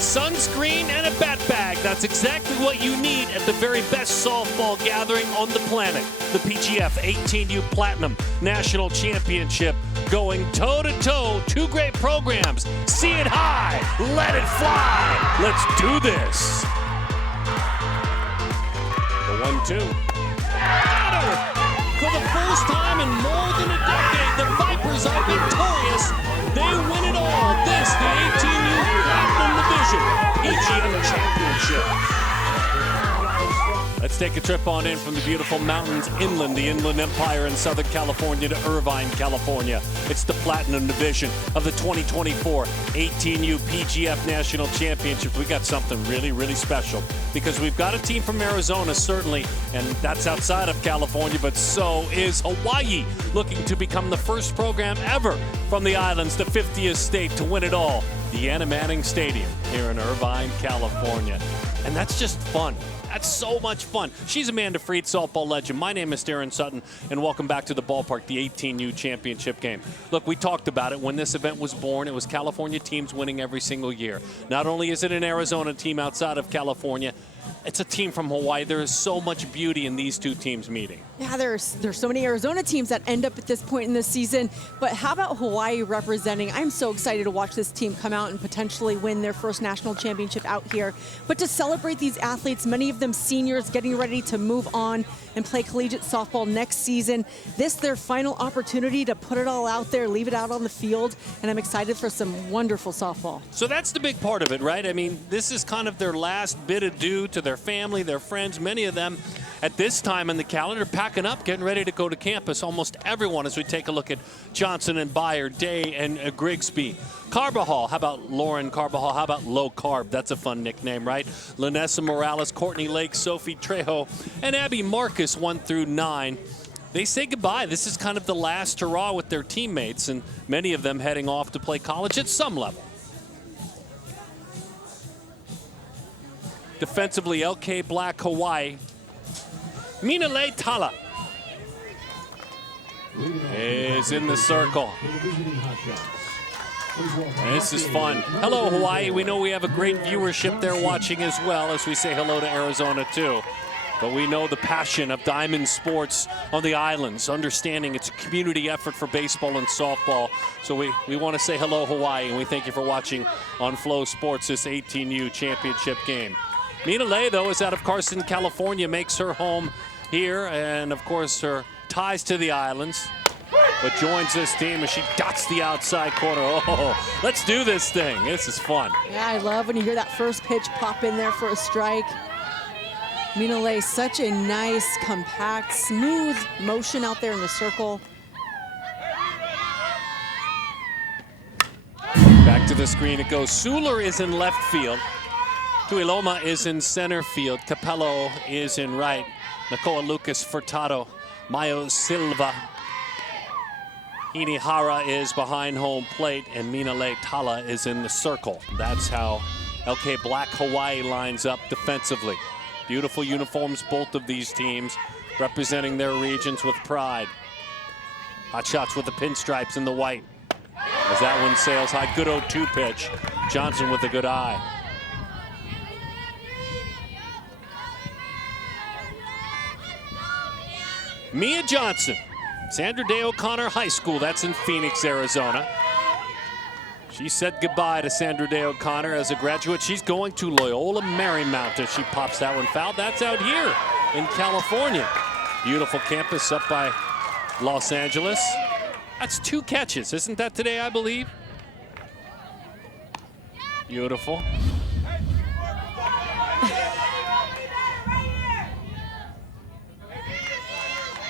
sunscreen, and a bat bag. That's exactly what you need at the very best softball gathering on the planet. The PGF 18U Platinum National Championship, going toe-to-toe, two great programs. See it high, let it fly. Let's do this. The 1-2. Got her. For the first time in more than a decade, the Vipers are victorious. They win it all. This, the 18U Platinum Division PGF Championship. Let's take a trip on in from the beautiful mountains inland, the Inland Empire in Southern California, to Irvine, California. It's the Platinum Division of the 2024 18U PGF National Championship. We got something really, really special because we've got a team from Arizona, certainly, and that's outside of California, but so is Hawaii, looking to become the first program ever from the islands, the 50th state, to win it all. The Anna Manning Stadium here in Irvine, California. And that's just fun. That's so much fun. She's Amanda Freed, softball legend. My name is Darren Sutton, and welcome back to the ballpark, the 18U championship game. Look, we talked about it when this event was born. It was California teams winning every single year. Not only is it an Arizona team outside of California, it's a team from Hawaii. There is so much beauty in these two teams meeting. Yeah, there's so many Arizona teams that end up at this point in the season. But how about Hawaii representing? I'm so excited to watch this team come out and potentially win their first national championship out here. But to celebrate these athletes, many of them seniors getting ready to move on and play collegiate softball next season. This their final opportunity to put it all out there, leave it out on the field. And I'm excited for some wonderful softball. So that's the big part of it, right? I mean, this is kind of their last bit of due to their family, their friends. Many of them at this time in the calendar packing up, getting ready to go to campus. Almost everyone, as we take a look at Johnson and Byer, Day and Grigsby. Carbajal, how about Lauren Carbajal? How about Low Carb? That's a fun nickname, right? Lanessa Morales, Courtney Lake, Sophie Trejo, and Abby Marcus, 1 through 9. They say goodbye. This is kind of the last hurrah with their teammates, and many of them heading off to play college at some level. Defensively, LK Black, Hawaii. Minale Tala is in the circle. And this is fun. Hello, Hawaii. We know we have a great viewership there watching as well, as we say hello to Arizona, too. But we know the passion of Diamond Sports on the islands, understanding it's a community effort for baseball and softball. So we want to say hello, Hawaii, and we thank you for watching on Flow Sports this 18U championship game. Minale, though, is out of Carson, California, makes her home here, and of course her ties to the islands, but joins this team as she dots the outside corner. Oh, let's do this thing. This is fun. Yeah, I love when you hear that first pitch pop in there for a strike. Minale, such a nice, compact, smooth motion out there in the circle. Back to the screen it goes. Suler is in left field. Tuiloma is in center field. Capello is in right. Nakoa Lucas Furtado, Mayo Silva. Inihara is behind home plate, and Minale Tala is in the circle. That's how LK Black Hawaii lines up defensively. Beautiful uniforms, both of these teams, representing their regions with pride. Hotshots with the pinstripes in the white. As that one sails high, good 0-2 pitch. Johnson with a good eye. Mia Johnson, Sandra Day O'Connor High School, that's in Phoenix, Arizona. She said goodbye to Sandra Day O'Connor as a graduate. She's going to Loyola Marymount as she pops that one foul. That's out here in California. Beautiful campus up by Los Angeles. That's 2 catches, isn't that today, I believe? Beautiful.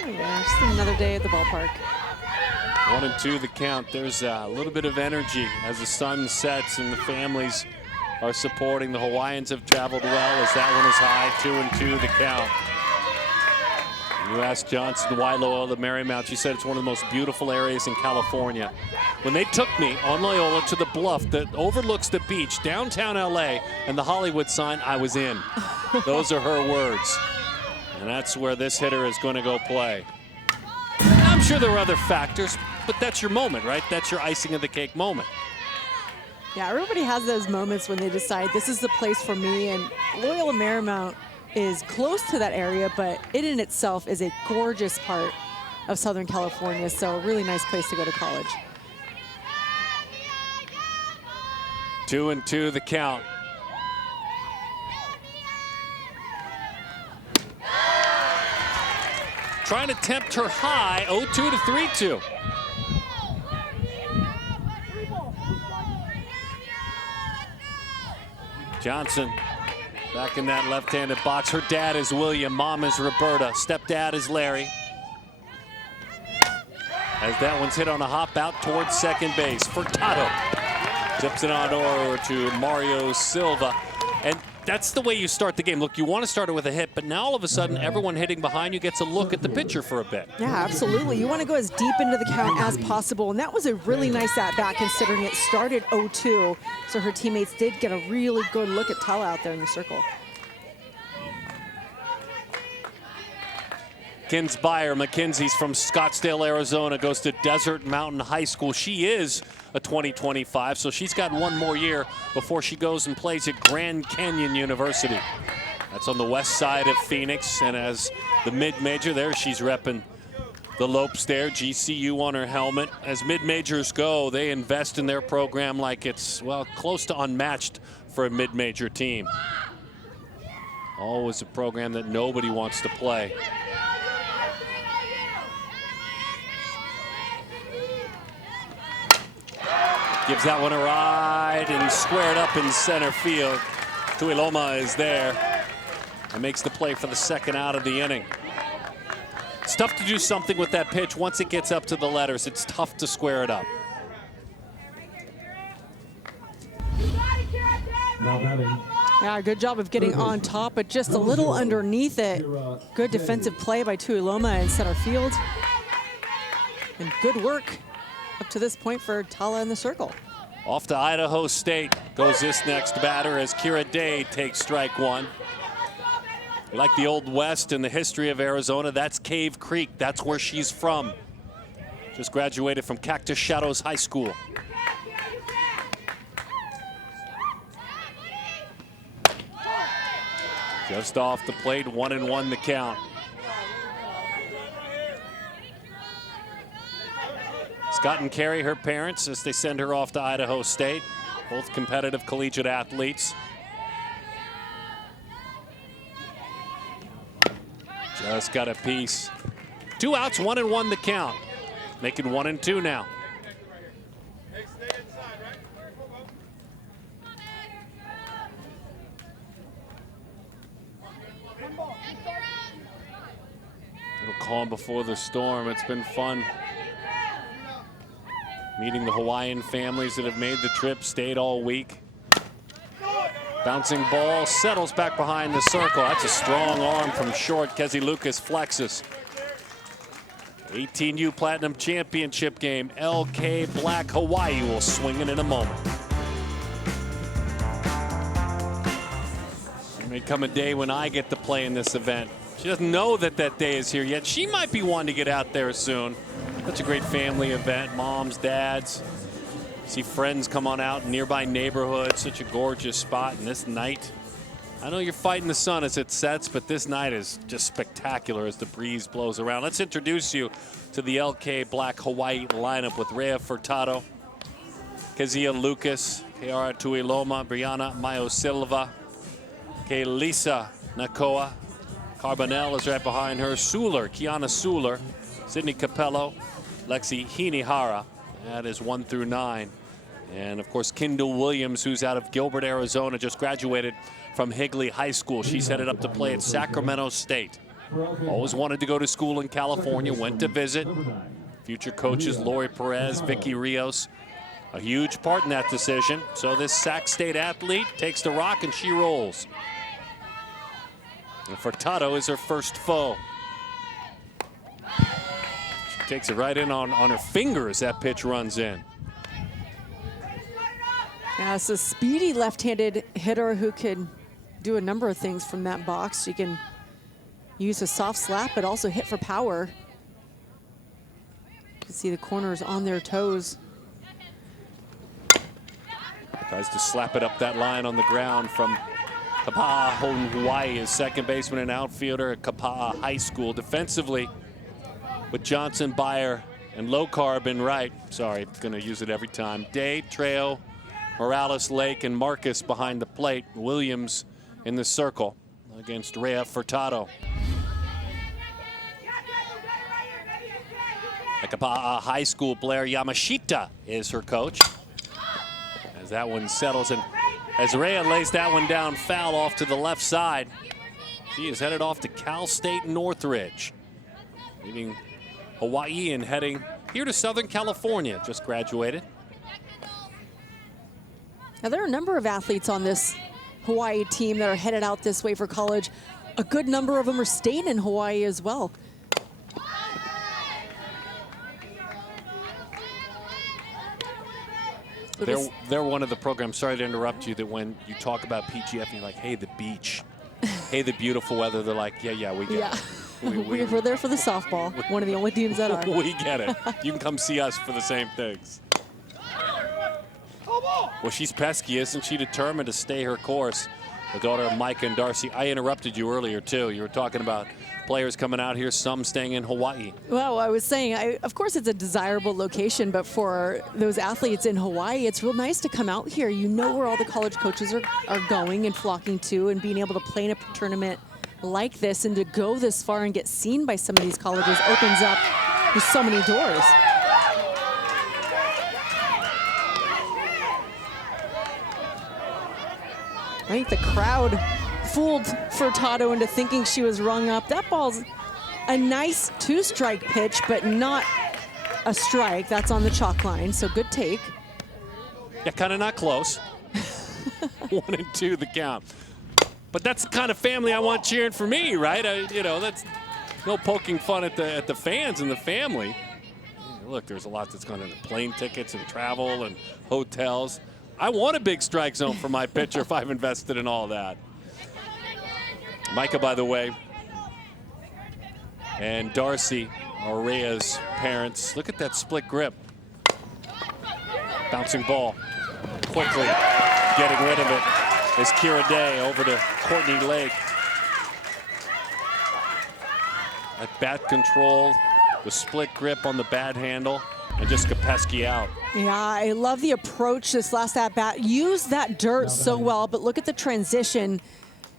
Yeah, just another day at the ballpark. 1-2 the count. There's a little bit of energy as the sun sets and the families are supporting. The Hawaiians have traveled well as that one is high. 2-2 the count. You asked Johnson why Loyola Marymount. She said it's one of the most beautiful areas in California. When they took me on Loyola to the bluff that overlooks the beach, downtown LA, and the Hollywood sign, I was in. Those are her words. And that's where this hitter is going to go play. I'm sure there are other factors, but that's your moment, right? That's your icing of the cake moment. Yeah, everybody has those moments when they decide this is the place for me, and Loyola Marymount is close to that area, but it in itself is a gorgeous part of Southern California, so a really nice place to go to college. 2-2 the count. Trying to tempt her high, 0-2 to 3-2. Johnson back in that left-handed box. Her dad is William, mom is Roberta, stepdad is Larry. As that one's hit on a hop out towards second base. Furtado tips it on over to Mario Silva. And that's the way you start the game. Look, you want to start it with a hit, but now all of a sudden everyone hitting behind you gets a look at the pitcher for a bit. Yeah, absolutely. You want to go as deep into the count as possible, and that was a really nice at-bat considering it started 0-2, so her teammates did get a really good look at Tala out there in the circle. Kinsbuyer, McKenzie's from Scottsdale, Arizona, goes to Desert Mountain High School. She is a 2025, so she's got one more year before she goes and plays at Grand Canyon University. That's on the west side of Phoenix, and as the mid-major there, she's repping the Lopes there, GCU on her helmet. As mid-majors go, they invest in their program like it's, well, close to unmatched for a mid-major team. Always a program that nobody wants to play. Gives that one a ride and squared up in center field. Tuiloma is there and makes the play for the second out of the inning. It's tough to do something with that pitch. Once it gets up to the letters, it's tough to square it up. Yeah, good job of getting on top, but just a little underneath it. Good defensive play by Tuiloma in center field. And good work up to this point for Tala in the circle. Off to Idaho State goes this next batter as Kira Day takes strike one. Like the Old West and the history of Arizona, that's Cave Creek. That's where she's from. Just graduated from Cactus Shadows High School. Just off the plate, 1-1 the count. Scott and Carrie, her parents, as they send her off to Idaho State. Both competitive collegiate athletes. Just got a piece. 2 outs, 1-1 the count. Making 1-2 now. Little calm before the storm. It's been fun meeting the Hawaiian families that have made the trip, stayed all week. Bouncing ball, settles back behind the circle. That's a strong arm from short. Kezi Lucas flexes. 18U Platinum Championship game. LK Black Hawaii will swing it in a moment. There may come a day when I get to play in this event. She doesn't know that that day is here yet. She might be wanting to get out there soon. Such a great family event, moms, dads. See friends come on out in nearby neighborhoods. Such a gorgeous spot. And this night, I know you're fighting the sun as it sets, but this night is just spectacular as the breeze blows around. Let's introduce you to the LK Black Hawaii lineup with Rhea Furtado, Kezia Lucas, Keara Tuiloma, Brianna Mayo Silva, Kelisa Nakoa. Carbonell is right behind her. Kiana Suler, Sydney Capello, Lexi Hinihara. That is 1 through 9. And of course, Kendall Williams, who's out of Gilbert, Arizona, just graduated from Higley High School. She's headed up to play at Sacramento State. Always wanted to go to school in California, went to visit. Future coaches Lori Perez, Vicky Rios, a huge part in that decision. So this Sac State athlete takes the rock and she rolls. And Furtado is her first foe. She takes it right in on her finger as that pitch runs in. Yeah, it's a speedy left-handed hitter who can do a number of things from that box. She can use a soft slap, but also hit for power. You can see the corners on their toes. Tries to slap it up that line on the ground from Kapa'a home Hawaii, his second baseman and outfielder at Kapa'a High School. Defensively, with Johnson, Byer, and Low Carb in right. Sorry, going to use it every time. Day, Trejo, Morales, Lake, and Marcus behind the plate. Williams in the circle against Rhea Furtado. At Kapa'a High School, Blair Yamashita is her coach. As that one settles, and as Rhea lays that one down foul off to the left side, she is headed off to Cal State Northridge, leaving Hawaii and heading here to Southern California, just graduated. Now, there are a number of athletes on this Hawaii team that are headed out this way for college. A good number of them are staying in Hawaii as well. They're one of the programs, sorry to interrupt you, that when you talk about PGF, you're like, hey, the beach, hey, the beautiful weather, they're like, yeah, we get it. We're there for the softball, one of the only teams that are. We get it. You can come see us for the same things. Well, she's pesky, isn't she? Determined to stay her course. The daughter of Micah and Darcy. I interrupted you earlier, too. You were talking about players coming out here, some staying in Hawaii. Well, I was saying, of course, it's a desirable location, but for those athletes in Hawaii, it's real nice to come out here. You know where all the college coaches are going and flocking to, and being able to play in a tournament like this and to go this far and get seen by some of these colleges opens up just so many doors. I think the crowd fooled Furtado into thinking she was rung up. That ball's a nice two-strike pitch, but not a strike. That's on the chalk line, so good take. Yeah, kind of not close. 1-2 the count. But that's the kind of family I want cheering for me, right? That's no poking fun at the fans and the family. Look, there's a lot that's going into plane tickets and travel and hotels. I want a big strike zone for my pitcher if I've invested in all that. Micah, by the way, and Darcy, Rhea's parents. Look at that split grip. Bouncing ball. Quickly getting rid of it is Kira Day over to Courtney Lake. That bat control, the split grip on the bat handle, and just Kopecky out. Yeah, I love the approach this last at-bat. Used that dirt so well, but look at the transition.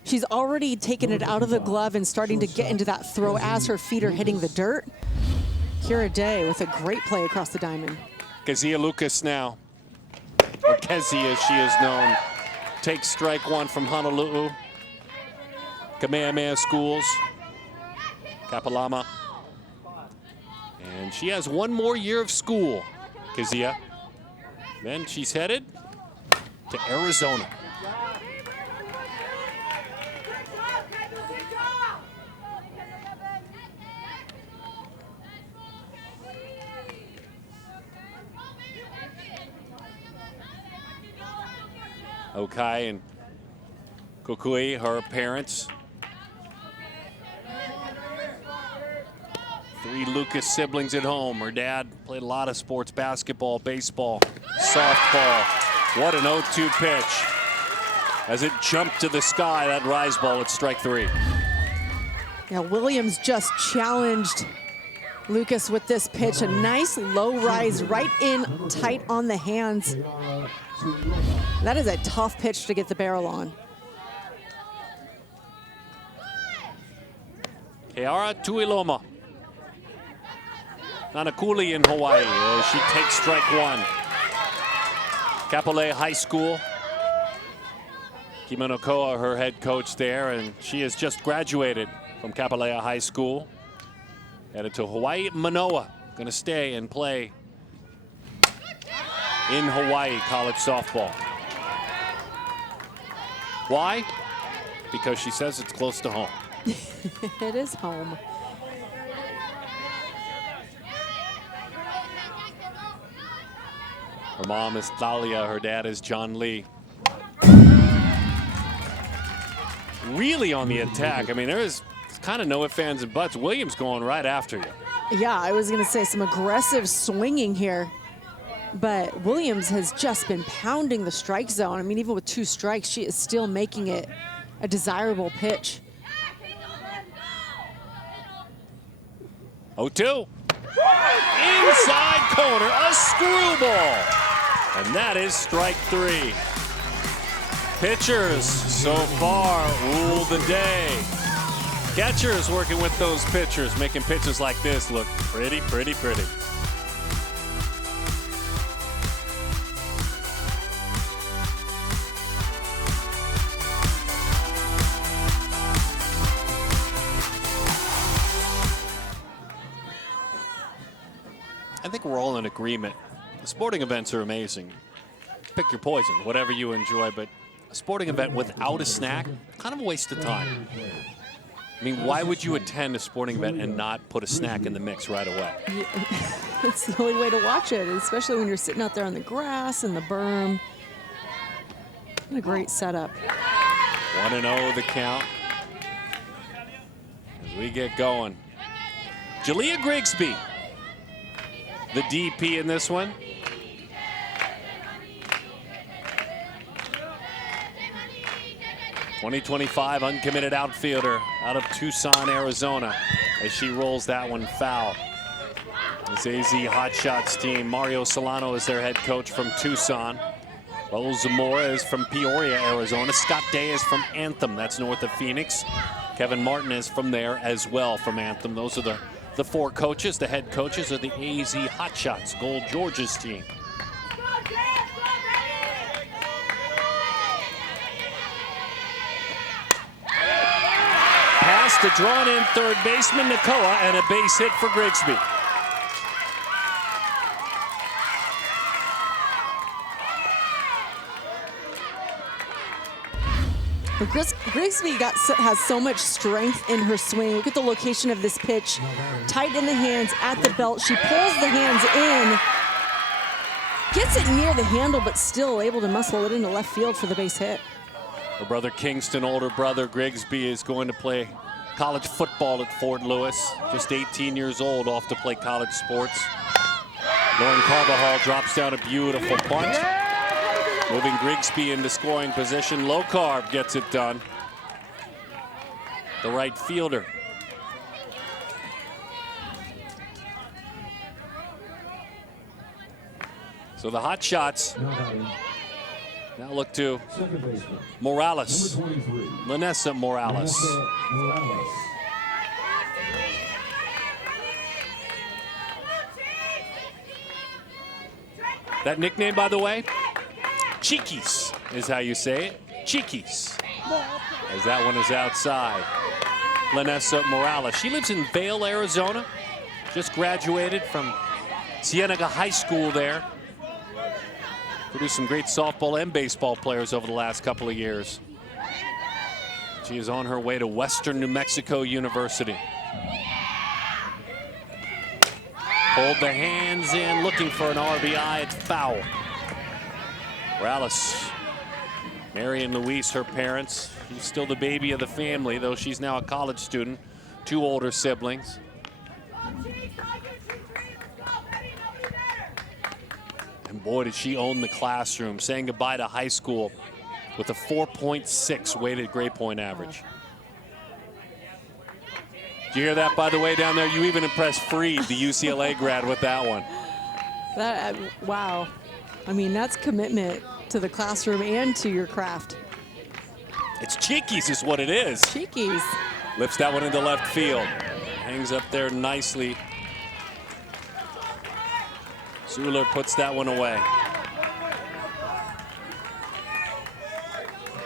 She's already taken it out of the glove and starting to get into that throw as her feet are hitting the dirt. Kira Day with a great play across the diamond. Kezia Lucas now, or Kezia as she is known, takes strike one from Honolulu. Kamehameha Schools, Kapalama. And she has one more year of school, Kezia. Then she's headed to Arizona. Okai and Kukui, her parents. 3 Lucas siblings at home. Her dad played a lot of sports, basketball, baseball, softball. What an 0-2 pitch. As it jumped to the sky, that rise ball at strike 3. Yeah, Williams just challenged Lucas with this pitch. A nice low rise right in tight on the hands. That is a tough pitch to get the barrel on. Keara Tuiloma. Nanakuli in Hawaii as she takes strike 1. Kapolei High School. Kimanokoa, her head coach there, and she has just graduated from Kapolei High School. Headed to Hawaii Manoa. Going to stay and play in Hawaii college softball. Why? Because she says it's close to home. It is home. Her mom is Thalia, her dad is John Lee. Really on the attack. I mean, there's kind of no ifs, ands, and buts. Williams going right after you. Yeah, I was going to say some aggressive swinging here. But Williams has just been pounding the strike zone. I mean, even with 2 strikes, she is still making it a desirable pitch. 0-2. Inside corner, a screwball. And that is strike 3. Pitchers so far rule the day. Catchers working with those pitchers, making pitches like this look pretty, pretty, pretty. I think we're all in agreement. The sporting events are amazing. Pick your poison, whatever you enjoy, but a sporting event without a snack, kind of a waste of time. I mean, why would you attend a sporting event and not put a snack in the mix right away? That's the only way to watch it, especially when you're sitting out there on the grass and the berm. What a great setup. 1-0 the count as we get going. Jalea Grigsby, the DP in this one. '25 uncommitted outfielder out of Tucson, Arizona, as she rolls that one foul. This AZ Hotshots team, Mario Solano is their head coach from Tucson. Raul Zamora is from Peoria, Arizona. Scott Day is from Anthem, that's north of Phoenix. Kevin Martin is from there as well, from Anthem. Those are the 4 coaches. The head coaches of the AZ Hotshots, Gold George's team. Pass to drawn-in third baseman Nakoa, and a base hit for Grigsby. Grigsby has so much strength in her swing. Look at the location of this pitch. Tight in the hands, at the belt. She pulls the hands in, gets it near the handle, but still able to muscle it into left field for the base hit. Her brother Kingston, older brother Grigsby, is going to play college football at Fort Lewis. Just 18 years old, off to play college sports. Lauren Carbajal drops down a beautiful bunt. Moving Grigsby into scoring position. Low Carb gets it done. The right fielder. So the Hotshots now look to Morales, Lanessa Morales. That nickname, by the way, Cheekies is how you say it. Cheekies. As that one is outside. Lanessa Morales. She lives in Vail, Arizona. Just graduated from Cienega High School there. Produced some great softball and baseball players over the last couple of years. She is on her way to Western New Mexico University. Hold the hands in, looking for an RBI. It's foul. Morales, Mary and Luis, her parents. She's still the baby of the family, though she's now a college student. 2 older siblings. And boy, did she own the classroom, saying goodbye to high school with a 4.6 weighted grade point average. Did you hear that, by the way, down there? You even impressed Freed, the UCLA grad, with that one. Wow. I mean, that's commitment to the classroom and to your craft. It's Cheekies is what it is. Cheekies. Lifts that one into left field. Hangs up there nicely. Zuller puts that one away.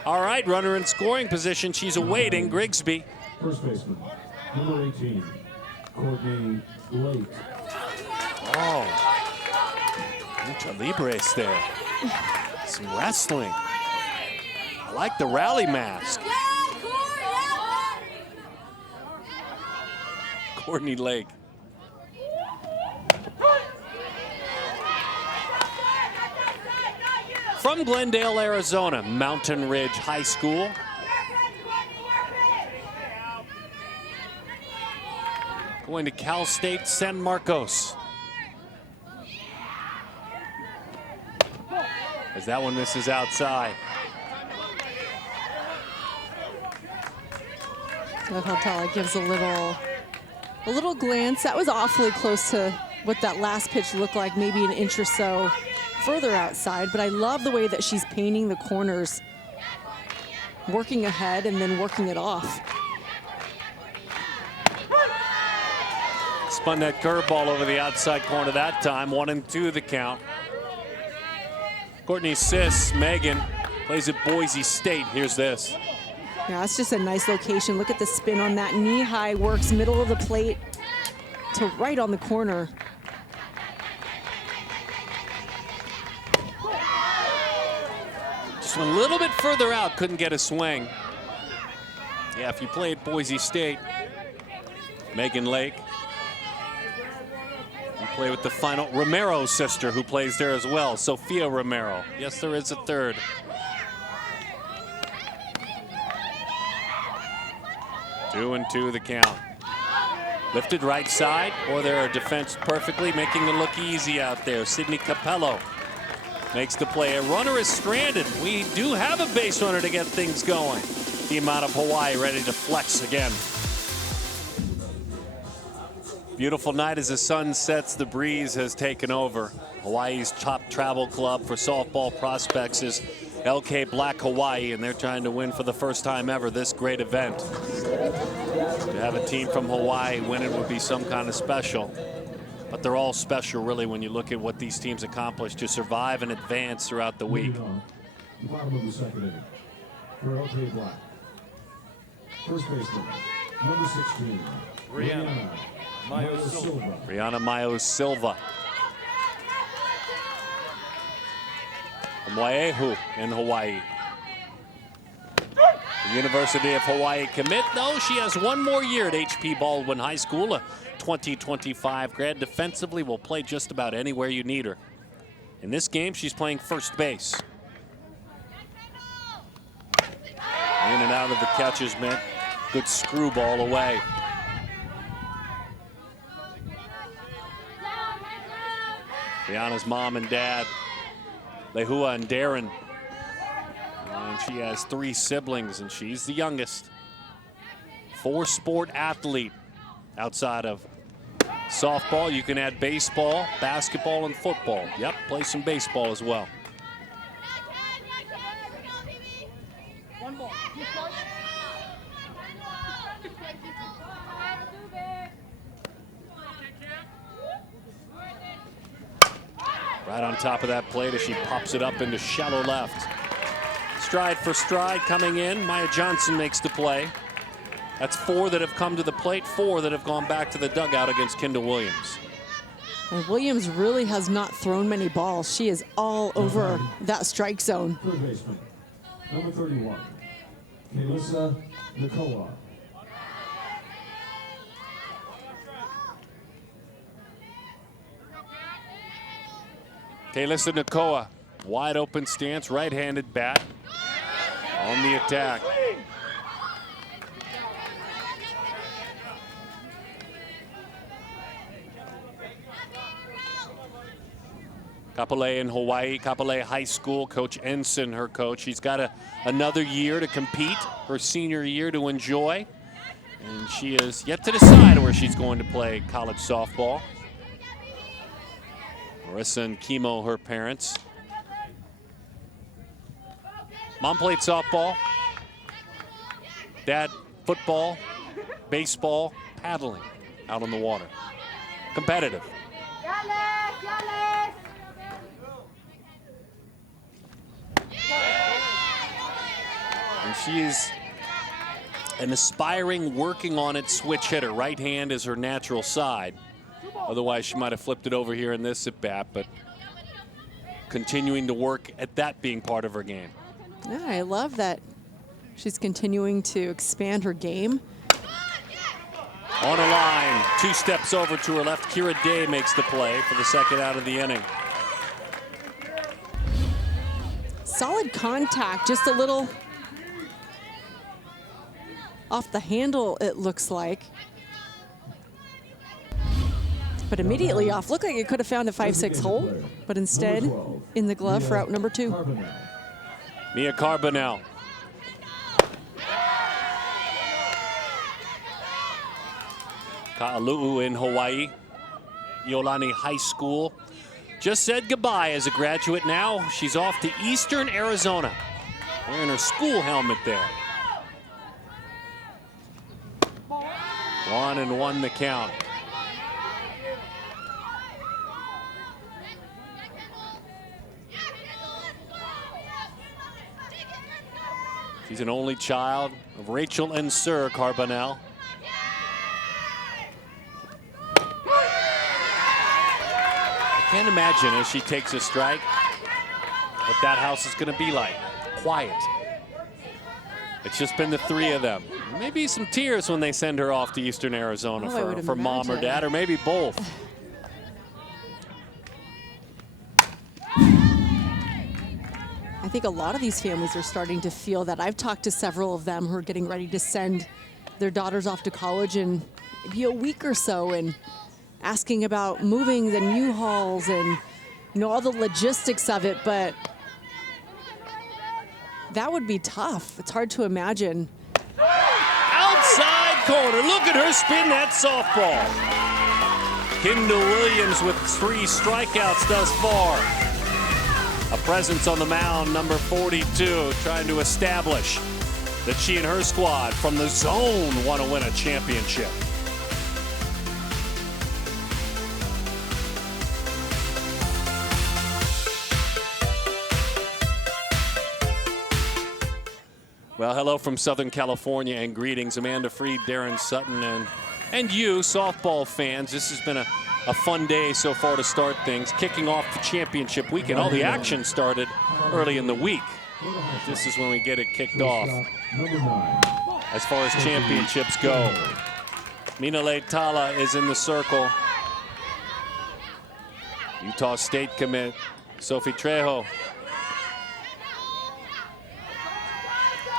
All right, runner in scoring position. She's awaiting Grigsby. First baseman, number 18, Courtney Lake. Oh, lucha libres there. Some wrestling. I like the rally mask. Courtney Lake. From Glendale, Arizona, Mountain Ridge High School. Going to Cal State San Marcos. as that one misses outside. Hotala gives a little glance. That was awfully close to what that last pitch looked like, maybe an inch or so further outside, but I love the way that she's painting the corners, working ahead and then working it off. Spun that curveball over the outside corner that time. 1-2 the count. Courtney's sis, Megan, plays at Boise State. Here's this. Yeah, it's just a nice location. Look at the spin on that. Knee high, works middle of the plate to right on the corner. Just a little bit further out, couldn't get a swing. Yeah, if you play at Boise State, Megan Lake. You play with the final Romero sister who plays there as well, Sophia Romero. Yes, there is a third. Two and two the count. Lifted right side, or they're defense perfectly, making it look easy out there. Sydney Capello makes the play. A runner is stranded. We do have a base runner to get things going. Team out of Hawaii ready to flex again. Beautiful night as the sun sets, the breeze has taken over. Hawaii's top travel club for softball prospects is LK Black Hawaii, and they're trying to win for the first time ever this great event. To have a team from Hawaii win it would be some kind of special. But they're all special, really, when you look at what these teams accomplished to survive and advance throughout the week. Bottom of the second inning for LK Black. First baseman, number 16, Brianna Mayo Silva. Brianna Mayo Silva. From Waiahu in Hawaii. The University of Hawaii commit, though she has one more year at H.P. Baldwin High School, a 2025 grad. Defensively will play just about anywhere you need her. In this game, she's playing first base. In and out of the catcher's mitt. Good screwball away. Brianna's mom and dad, Lehua and Darren. And she has 3 siblings, and she's the youngest. 4-sport athlete outside of softball. You can add baseball, basketball, and football. Yep, play some baseball as well. Right on top of that plate as she pops it up into shallow left. Stride for stride coming in. Maya Johnson makes the play. That's 4 that have come to the plate, 4 that have gone back to the dugout against Kendall Williams. And Williams really has not thrown many balls. She is all over that strike zone. Third baseman, number 31, Kaylissa Nakoa. Kaylissa Nakoa, wide open stance, right-handed bat on the attack. Kapolei in Hawaii, Kapolei High School, Coach Ensign, her coach. She's got another year to compete, her senior year to enjoy. And she is yet to decide where she's going to play college softball. Marissa and Kimo, her parents. Mom played softball. Dad, football, baseball, paddling out on the water. Competitive. And she is an aspiring, working on it switch hitter. Right hand is her natural side. Otherwise, she might have flipped it over here in this at bat, but continuing to work at that being part of her game. Yeah, I love that she's continuing to expand her game. On a line, 2 steps over to her left. Kira Day makes the play for the second out of the inning. Solid contact, just a little off the handle, it looks like. but immediately off. Looked like it could have found a 5-6 hole, but instead in the glove for out number 2. Mia Carbonell. Ka'alu'u in Hawaii. Iolani High School. Just said goodbye as a graduate. Now she's off to Eastern Arizona, wearing her school helmet there. 1-1 the count. She's an only child of Rachel and Sir Carbonell. I can't imagine as she takes a strike what that house is going to be like. Quiet. It's just been the 3 of them. Maybe some tears when they send her off to Eastern Arizona for mom or dad, or maybe both. I think a lot of these families are starting to feel that. I've talked to several of them who are getting ready to send their daughters off to college in maybe a week or so, and asking about moving the U-Hauls and all the logistics of it, but that would be tough. It's hard to imagine. Outside corner, look at her spin that softball. Kendall Williams with 3 strikeouts thus far. A presence on the mound, number 42, trying to establish that she and her squad from the zone want to win a championship. Well, hello from Southern California and greetings. Amanda Freed, Darren Sutton, and you, softball fans. This has been a fun day so far to start things. Kicking off the championship weekend. All the action started early in the week. This is when we get it kicked off. As far as championships go, Minale Tala is in the circle. Utah State commit Sophie Trejo.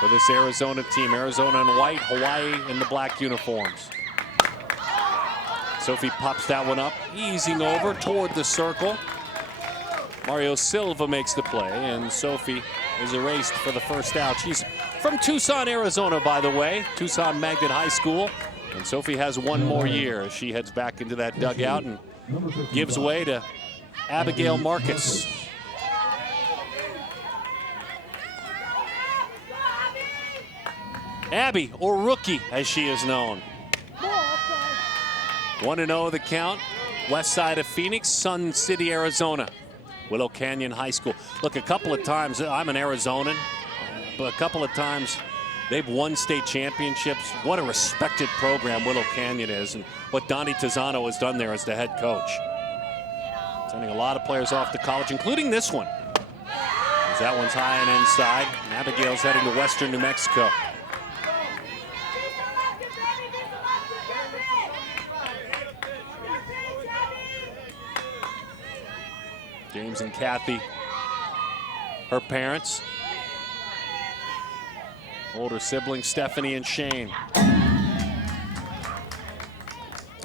For this Arizona team, Arizona in white, Hawaii in the black uniforms. Sophie pops that one up, easing over toward the circle. Mario Silva makes the play, and Sophie is erased for the first out. She's from Tucson, Arizona, by the way, Tucson Magnet High School. And Sophie has 1 more year as she heads back into that dugout and gives way to Abigail Marcus. Abby, or Rookie, as she is known. 1-0 the count. West side of Phoenix, Sun City, Arizona. Willow Canyon High School. Look, a couple of times, I'm an Arizonan, but a couple of times they've won state championships. What a respected program Willow Canyon is, and what Donnie Tizzano has done there as the head coach. Sending a lot of players off to college, including this one. As that one's high and inside. And Abigail's heading to Western New Mexico. James and Kathy, her parents, older siblings Stephanie and Shane.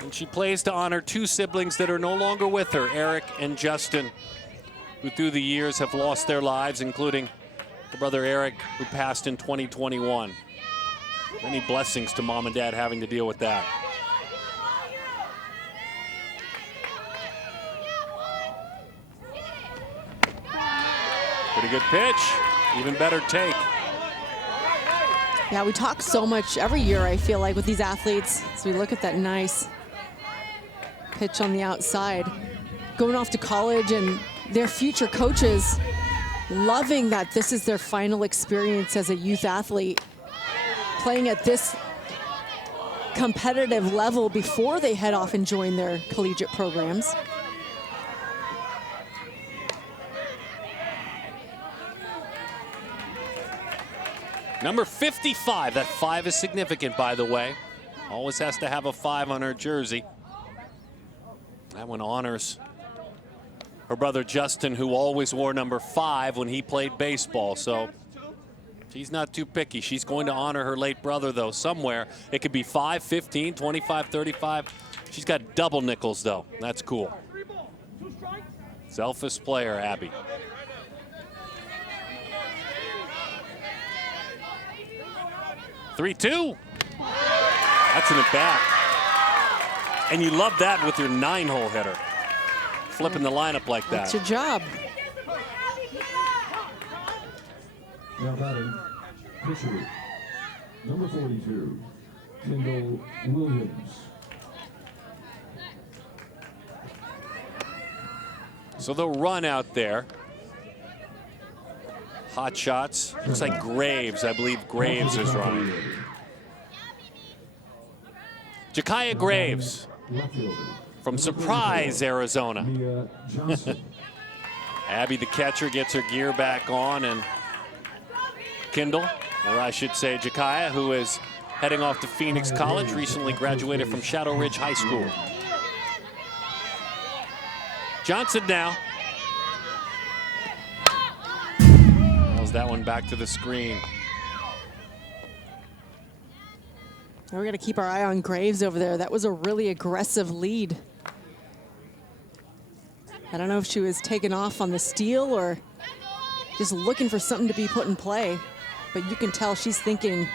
And she plays to honor 2 siblings that are no longer with her, Eric and Justin, who through the years have lost their lives, including the brother Eric, who passed in 2021. Many blessings to mom and dad having to deal with that. Pretty good pitch, even better take. Yeah, we talk so much every year, I feel like, with these athletes. So we look at that nice pitch on the outside. Going off to college, and their future coaches loving that this is their final experience as a youth athlete, playing at this competitive level before they head off and join their collegiate programs. Number 55, that 5 is significant, by the way. Always has to have a 5 on her jersey. That one honors her brother Justin, who always wore number 5 when he played baseball. So she's not too picky. She's going to honor her late brother, though, somewhere. It could be 5, 15, 25, 35. She's got double nickels, though. That's cool. Selfish player, Abby. Three-two. That's in the back. And you love that with your 9-hole hitter. Flipping the lineup like that. That's your job. Now batting, pitcher, number 42, Kendall Williams. So they'll run out there. Hotshots. Looks like Graves. I believe Graves is running. Jakaya Graves from Surprise, Arizona. Abby, the catcher, gets her gear back on, and Kendall, or I should say Jakaya, who is heading off to Phoenix College, recently graduated from Shadow Ridge High School. Johnson now. How's that one back to the screen? Now we're going to keep our eye on Graves over there. That was a really aggressive lead. I don't know if she was taken off on the steal or just looking for something to be put in play. But you can tell she's thinking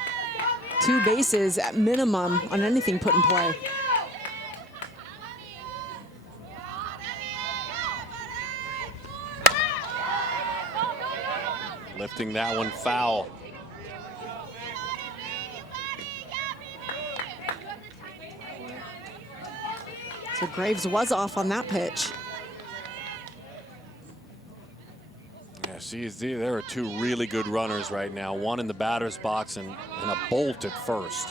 2 bases at minimum on anything put in play. Lifting that one foul. So Graves was off on that pitch. Yeah, there are 2 really good runners right now. One in the batter's box and a bolt at first.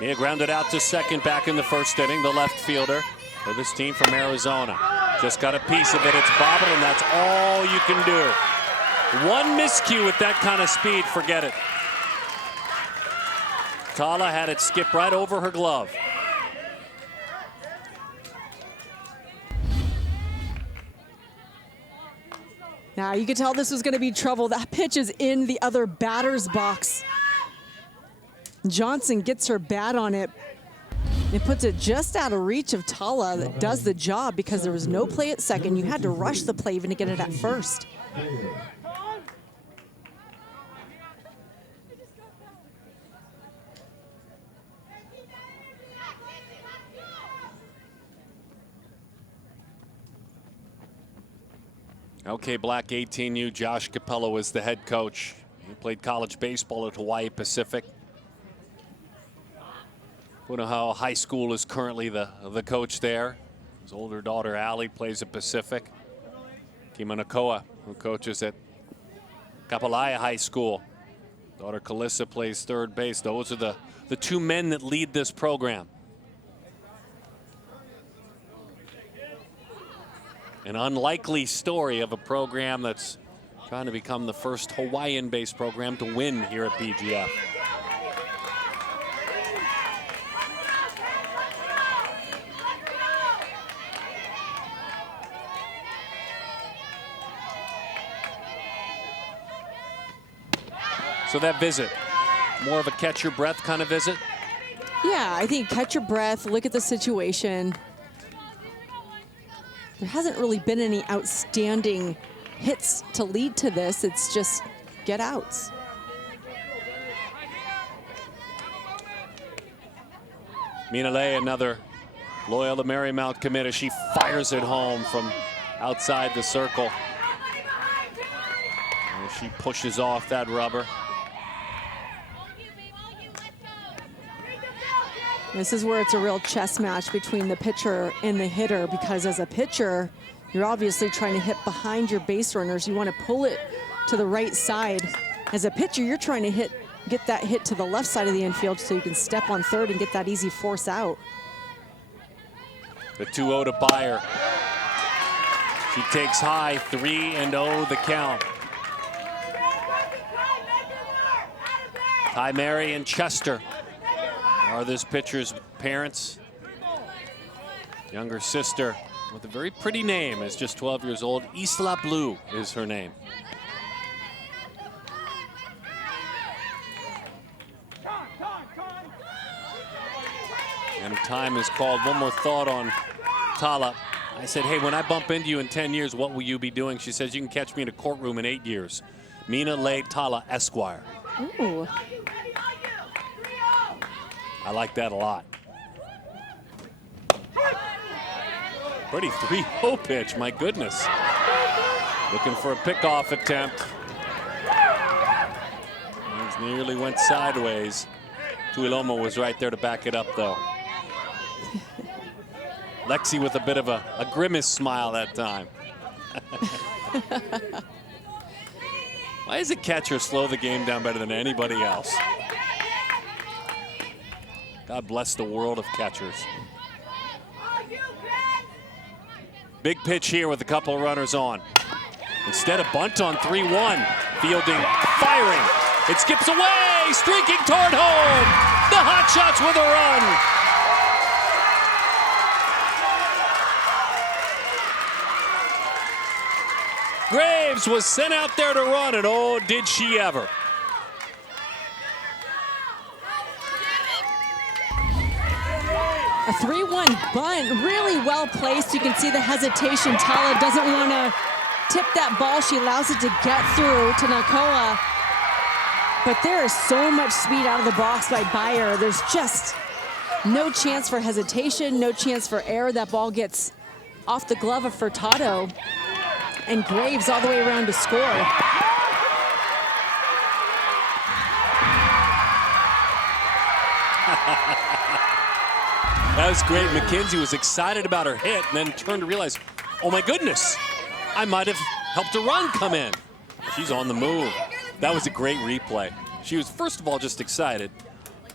Mia grounded out to second back in the first inning. The left fielder for this team from Arizona. Just got a piece of it. It's bobbing, and that's all you can do. One miscue with that kind of speed, forget it. Tala had it skip right over her glove. Now you could tell this was going to be trouble. That pitch is in the other batter's box. Johnson gets her bat on it. It puts it just out of reach of Tala. That does the job because there was no play at second. You had to rush the play even to get it at first. Okay, Black 18U, Josh Capello is the head coach. He played college baseball at Hawaii Pacific. Punahou High School is currently the coach there. His older daughter, Allie, plays at Pacific. Kimanakoa, who coaches at Kapolaya High School. Daughter Kalissa plays third base. Those are the 2 men that lead this program. An unlikely story of a program that's trying to become the first Hawaiian-based program to win here at PGF. So that visit, more of a catch your breath kind of visit? Yeah, I think catch your breath, look at the situation. There hasn't really been any outstanding hits to lead to this. It's just get outs. Minale, another Loyola Marymount committer. She fires it home from outside the circle. And she pushes off that rubber. This is where it's a real chess match between the pitcher and the hitter, because as a pitcher, you're obviously trying to hit behind your base runners. You want to pull it to the right side. As a pitcher, you're trying to get that hit to the left side of the infield so you can step on third and get that easy force out. The 2-0 to Byer. She takes high, 3-0 the count. Ty Mary and Chester are this pitcher's parents. Younger sister with a very pretty name, is just 12 years old. Isla Blue is her name. And time is called. One more thought on Tala. I said, hey, when I bump into you in 10 years, what will you be doing? She says, you can catch me in a courtroom in 8 years. Mina Le Tala Esquire. Ooh. I like that a lot. Pretty 3-0 pitch, my goodness. Looking for a pickoff attempt. He's nearly went sideways. Tuiloma was right there to back it up, though. Lexi with a bit of a grimace smile that time. Why does a catcher slow the game down better than anybody else? God bless the world of catchers. Big pitch here with a couple of runners on. Instead of bunt on 3-1, fielding, firing. It skips away, streaking toward home. The Hotshots with a run. Graves was sent out there to run, and oh, did she ever. A 3-1 bunt, really well placed. You can see the hesitation. Tala doesn't want to tip that ball. She allows it to get through to Nakoa. But there is so much speed out of the box by Bayer. There's just no chance for hesitation, no chance for error. That ball gets off the glove of Furtado. And Graves all the way around to score. That was great. McKenzie was excited about her hit and then turned to realize, oh my goodness, I might have helped a run come in. She's on the move. That was a great replay. She was, first of all, just excited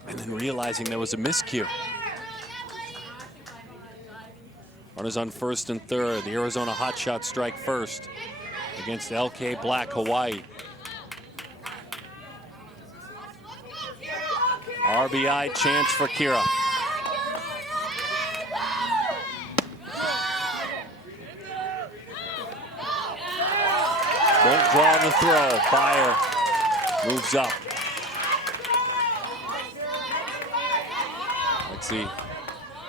and then realizing there was a miscue. Runners on first and third. The Arizona Hotshots strike first against LK Black, Hawaii. RBI chance for Kira. Won't draw the throw. Bayer moves up. Let's see.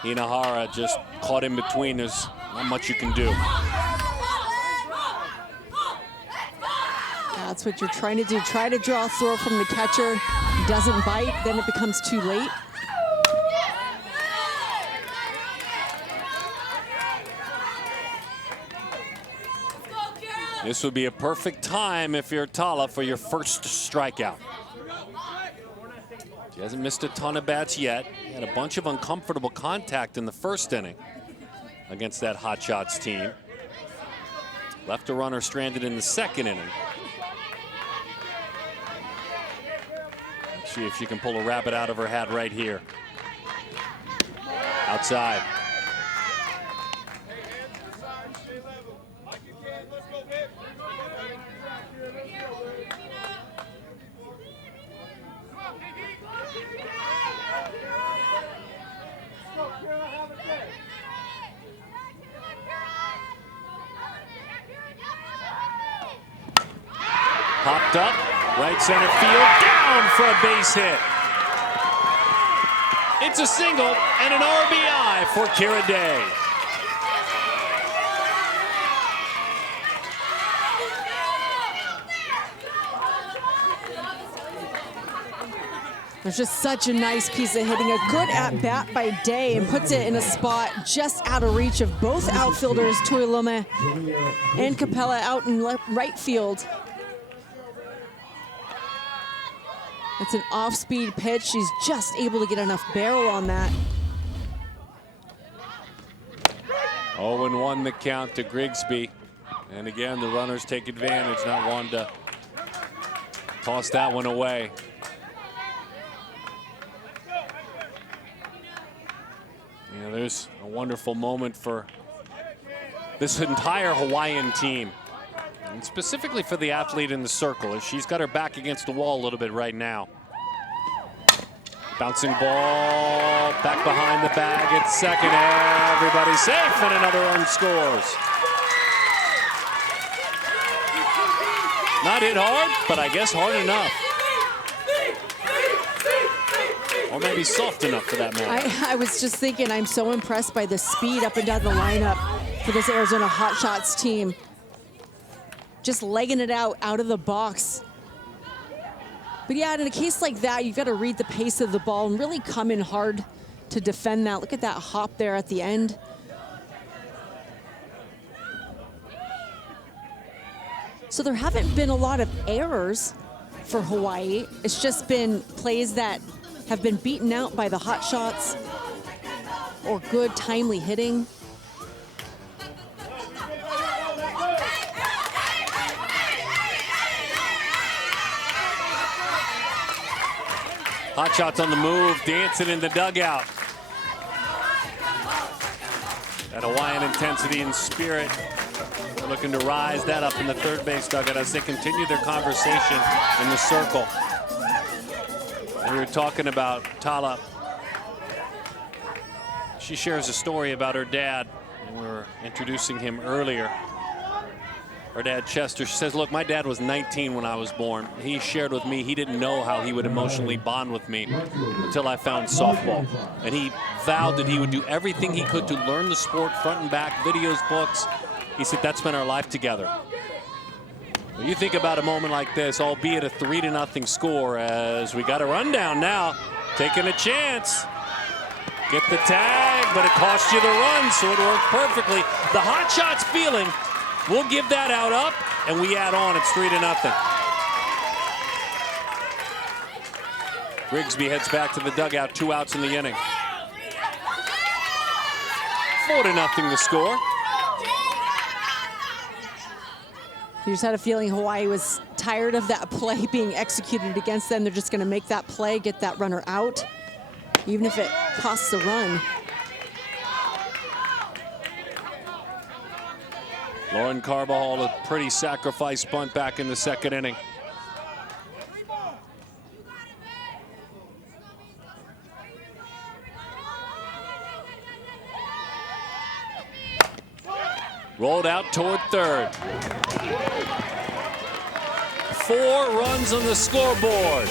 Hinahara just caught in between. There's not much you can do. That's what you're trying to do. Try to draw a throw from the catcher. Doesn't bite, then it becomes too late. This would be a perfect time if you're Tala for your first strikeout. She hasn't missed a ton of bats yet. Had a bunch of uncomfortable contact in the first inning against that Hotshots team. Left a runner stranded in the second inning. Let's see if she can pull a rabbit out of her hat right here. Outside. Popped up, right center field, down for a base hit. It's a single and an RBI for Kira Day. There's just such a nice piece of hitting, a good at-bat by Day, and puts it in a spot just out of reach of both outfielders, Tuiloma and Capella, out in right field. It's an off-speed pitch. She's just able to get enough barrel on that. 0-1 the count to Grigsby. And again, the runners take advantage, not one to toss that one away. Yeah, there's a wonderful moment for this entire Hawaiian team. And specifically for the athlete in the circle, as she's got her back against the wall a little bit right now. Bouncing ball back behind the bag at second. Everybody's safe, and another run scores. Not hit hard, but I guess hard enough. Or maybe soft enough for that matter. I was just thinking, I'm so impressed by the speed up and down the lineup for this Arizona Hotshots team. Just legging it out of the box. But yeah, in a case like that, you've got to read the pace of the ball and really come in hard to defend that. Look at that hop there at the end. So there haven't been a lot of errors for Hawaii. It's just been plays that have been beaten out by the Hotshots or good timely hitting. Hotshots on the move, dancing in the dugout. That Hawaiian intensity and spirit. They're looking to rise that up in the third base dugout as they continue their conversation in the circle. And we were talking about Tala. She shares a story about her dad, and we were introducing him earlier. Her dad, Chester, she says, look, my dad was 19 when I was born. He shared with me he didn't know how he would emotionally bond with me until I found softball. And he vowed that he would do everything he could to learn the sport front and back, videos, books. He said, that's been our life together. When you think about a moment like this, albeit a 3-0 score, as we got a rundown now, taking a chance. Get the tag, but it cost you the run, so it worked perfectly. The Hotshots feeling, we'll give that out up, and we add on. It's 3-0. Grigsby heads back to the dugout, 2 outs in the inning. 4-0 the score. You just had a feeling Hawaii was tired of that play being executed against them. They're just going to make that play, get that runner out, even if it costs a run. Lauren Carbajal, a pretty sacrifice bunt back in the second inning. Rolled out toward third. 4 runs on the scoreboard.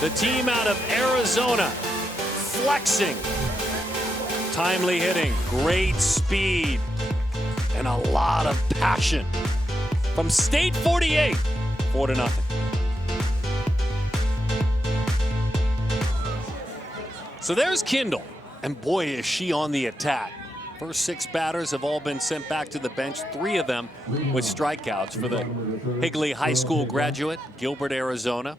The team out of Arizona flexing. Timely hitting, great speed, and a lot of passion. From State 48, 4-0. So there's Kindle, and boy, is she on the attack. First 6 batters have all been sent back to the bench, 3 of them with strikeouts for the Higley High School graduate, Gilbert, Arizona.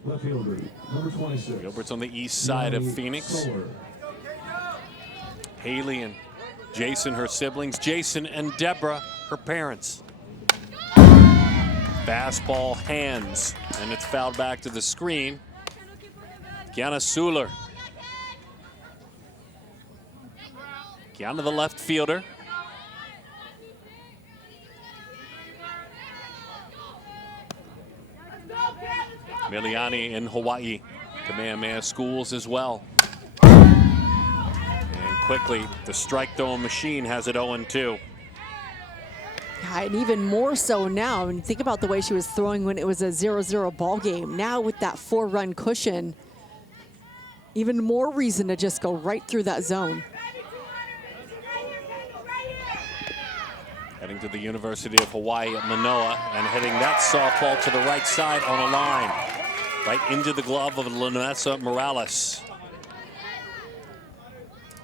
Gilbert's on the east side of Phoenix. Haley and Jason, her siblings. Jason and Deborah, her parents. Fastball hands, and it's fouled back to the screen. Kiana Suler. Kiana, the left fielder. Miliani in Hawaii, Kamehameha schools as well. And quickly, the strike throwing machine has it 0-2. And even more so now. And think about the way she was throwing when it was a 0-0 ball game. Now with that 4-run cushion, even more reason to just go right through that zone. Heading to the University of Hawaii at Manoa and hitting that softball to the right side on a line. Right into the glove of Lanessa Morales.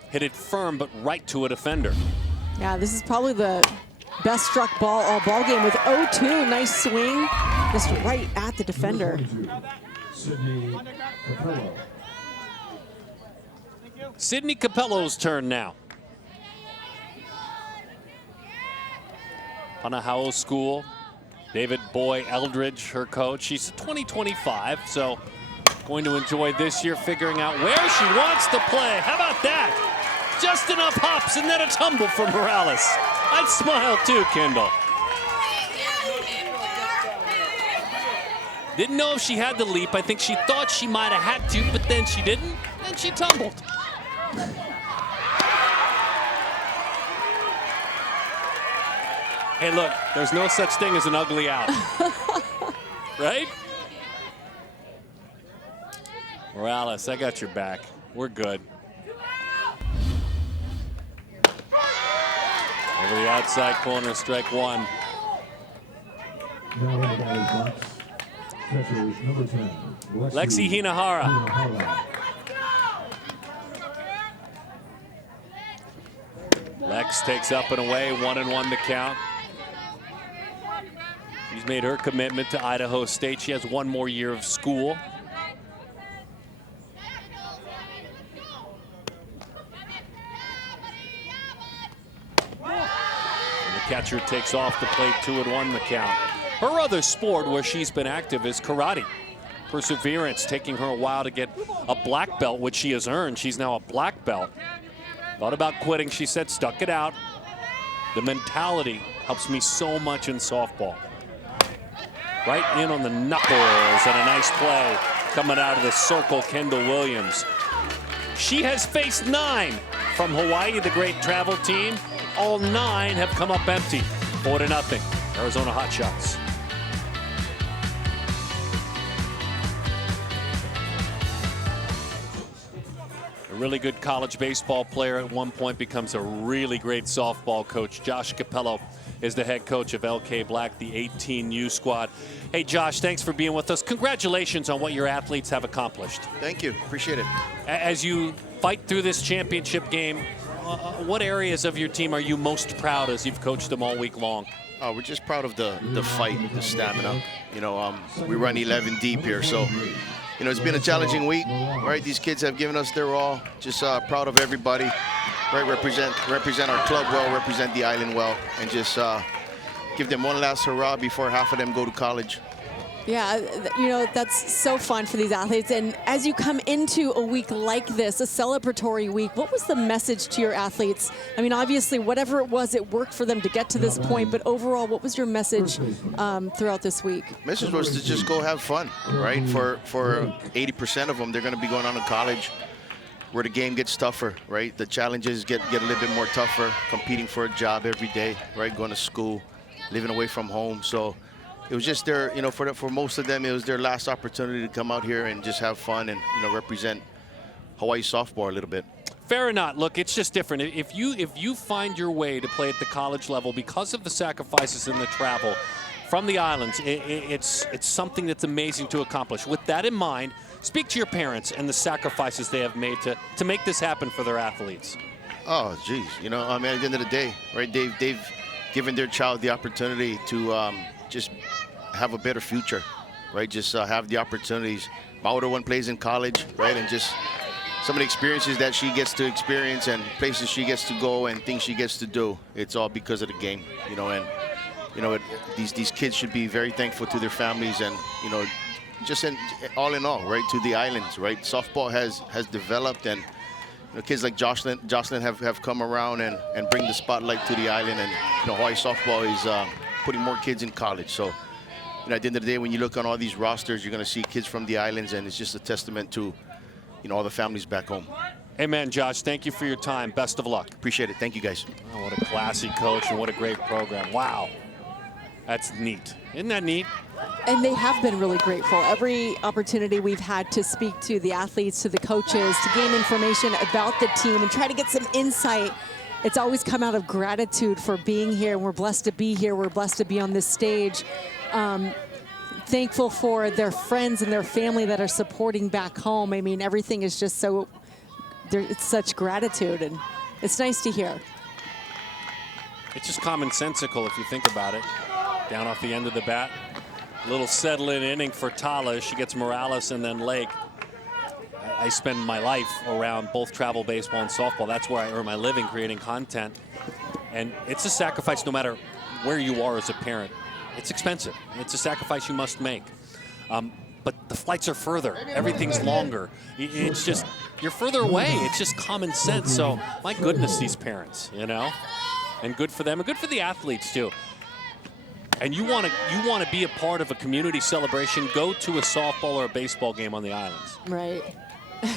Hit it firm, but right to a defender. Yeah, this is probably the best struck ball all ball game with 0-2. Nice swing, just right at the defender. Sydney Capello's turn now. Punahou School. David Boy Eldridge, her coach. She's 2025, so going to enjoy this year figuring out where she wants to play. How about that? Just enough hops and then a tumble for Morales. I'd smile too, Kendall. Didn't know if she had the leap. I think she thought she might have had to, but then she didn't, and she tumbled. Hey, look, there's no such thing as an ugly out. Right? Morales, I got your back. We're good. Over the outside corner, strike one. Now in the batter's box, catcher number 10, Lexi Hinahara. Lex takes up and away, 1-1 the count. She's made her commitment to Idaho State. She has one more year of school. And the catcher takes off the plate, 2-1 the count. Her other sport where she's been active is karate. Perseverance, taking her a while to get a black belt, which she has earned. She's now a black belt. Thought about quitting, she said, stuck it out. The mentality helps me so much in softball. Right in on the knuckles, and a nice play coming out of the circle, Kendall Williams. She has faced 9 from Hawaii, the great travel team. All 9 have come up empty, 4-0. Arizona Hotshots. A really good college baseball player at one point becomes a really great softball coach. Josh Capello is the head coach of LK Black, the 18U squad. Hey, Josh, thanks for being with us. Congratulations on what your athletes have accomplished. Thank you. Appreciate it. As you fight through this championship game, what areas of your team are you most proud as you've coached them all week long? We're just proud of the fight, the stamina. You know, we run 11 deep here, so you know it's been a challenging week. Right, these kids have given us their all. Just proud of everybody. Right, represent our club well, represent the island well, and just give them one last hurrah before half of them go to college. Yeah, you know, that's so fun for these athletes. And as you come into a week like this, a celebratory week, what was the message to your athletes? I mean, obviously, whatever it was, it worked for them to get to this point. But overall, what was your message throughout this week? Message was to just go have fun, right? For 80% of them, they're going to be going on to college, where the game gets tougher, right? The challenges get a little bit more tougher, competing for a job every day, right? Going to school, living away from home. So it was just their, you know, for most of them, it was their last opportunity to come out here and just have fun and, you know, represent Hawaii softball a little bit. Fair or not, look, it's just different. If you find your way to play at the college level because of the sacrifices and the travel from the islands, it's something that's amazing to accomplish. With that in mind, speak to your parents and the sacrifices they have made to make this happen for their athletes. Oh, geez, you know, I mean, at the end of the day, right, they've given their child the opportunity to just have a better future, right? Just have the opportunities. My older one plays in college, right? And just some of the experiences that she gets to experience and places she gets to go and things she gets to do, it's all because of the game, you know. And, you know, these kids should be very thankful to their families and, you know, just all in all, right, to the islands, right? Softball has developed, and you know, kids like Jocelyn have come around and bring the spotlight to the island, and you know, Hawaii softball is putting more kids in college. So, you know, at the end of the day, when you look on all these rosters, you're going to see kids from the islands, and it's just a testament to, you know, all the families back home. Hey, man, Josh, thank you for your time. Best of luck. Appreciate it. Thank you, guys. Oh, what a classy coach and what a great program. Wow. That's neat. Isn't that neat? And they have been really grateful. Every opportunity we've had to speak to the athletes, to the coaches, to gain information about the team and try to get some insight, it's always come out of gratitude for being here. We're blessed to be here. We're blessed to be on this stage. Thankful for their friends and their family that are supporting back home. I mean, everything is just so, it's such gratitude, and it's nice to hear. It's just commonsensical if you think about it. Down off the end of the bat. A little settle-in inning for Tala. She gets Morales and then Lake. I spend my life around both travel baseball and softball. That's where I earn my living, creating content. And it's a sacrifice no matter where you are as a parent. It's expensive. It's a sacrifice you must make. But the flights are further. Everything's longer. It's just, you're further away. It's just common sense. So, my goodness, these parents, you know? And good for them, and good for the athletes, too. And you want to be a part of a community celebration, go to a softball or a baseball game on the islands. Right.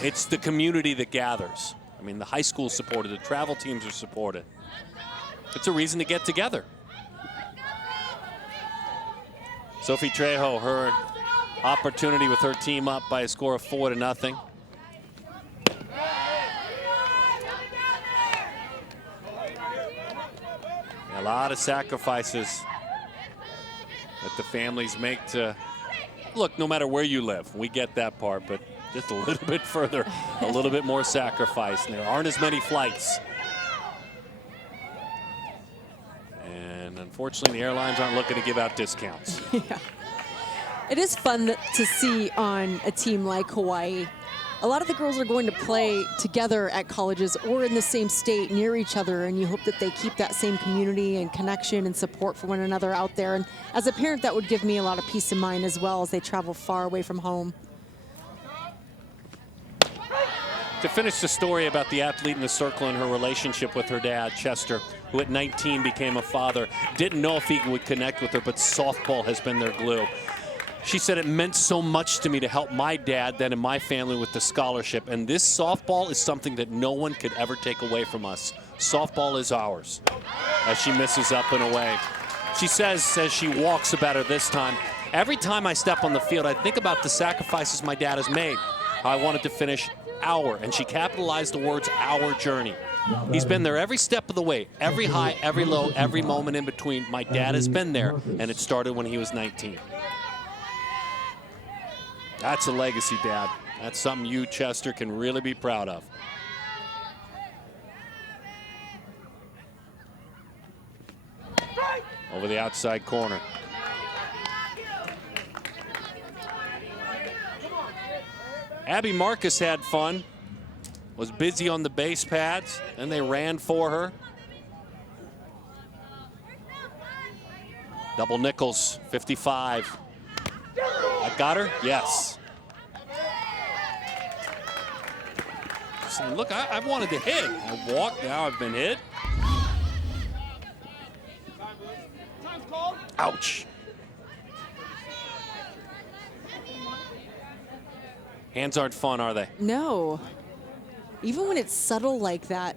It's the community that gathers. I mean, the high school's supported, the travel teams are supported. It's a reason to get together. Sophie Trejo, her opportunity with her team up by a score of 4-0. lot of sacrifices that the families make to, look, no matter where you live, we get that part, but just a little bit further, a little bit more sacrifice. And there aren't as many flights. And unfortunately, the airlines aren't looking to give out discounts. Yeah. It is fun to see on a team like Hawaii. A lot of the girls are going to play together at colleges or in the same state near each other, and you hope that they keep that same community and connection and support for one another out there. And as a parent, that would give me a lot of peace of mind as well as they travel far away from home. To finish the story about the athlete in the circle and her relationship with her dad, Chester, who at 19 became a father, didn't know if he would connect with her, but softball has been their glue. She said, it meant so much to me to help my dad, then, and my family with the scholarship. And this softball is something that no one could ever take away from us. Softball is ours, as she misses up and away. She says, as she walks about her this time, every time I step on the field, I think about the sacrifices my dad has made. How I wanted to finish our, and she capitalized the words, our journey. He's been there every step of the way, every high, every low, every moment in between. My dad has been there, and it started when he was 19. That's a legacy, Dad. That's something you, Chester, can really be proud of. Over the outside corner. Abby Marcus had fun, was busy on the base pads, and they ran for her. Double nickels, 55. I got her? Yes. Saying, look, I wanted to hit. I walked, now I've been hit. Ouch. Hands aren't fun, are they? No. Even when it's subtle like that.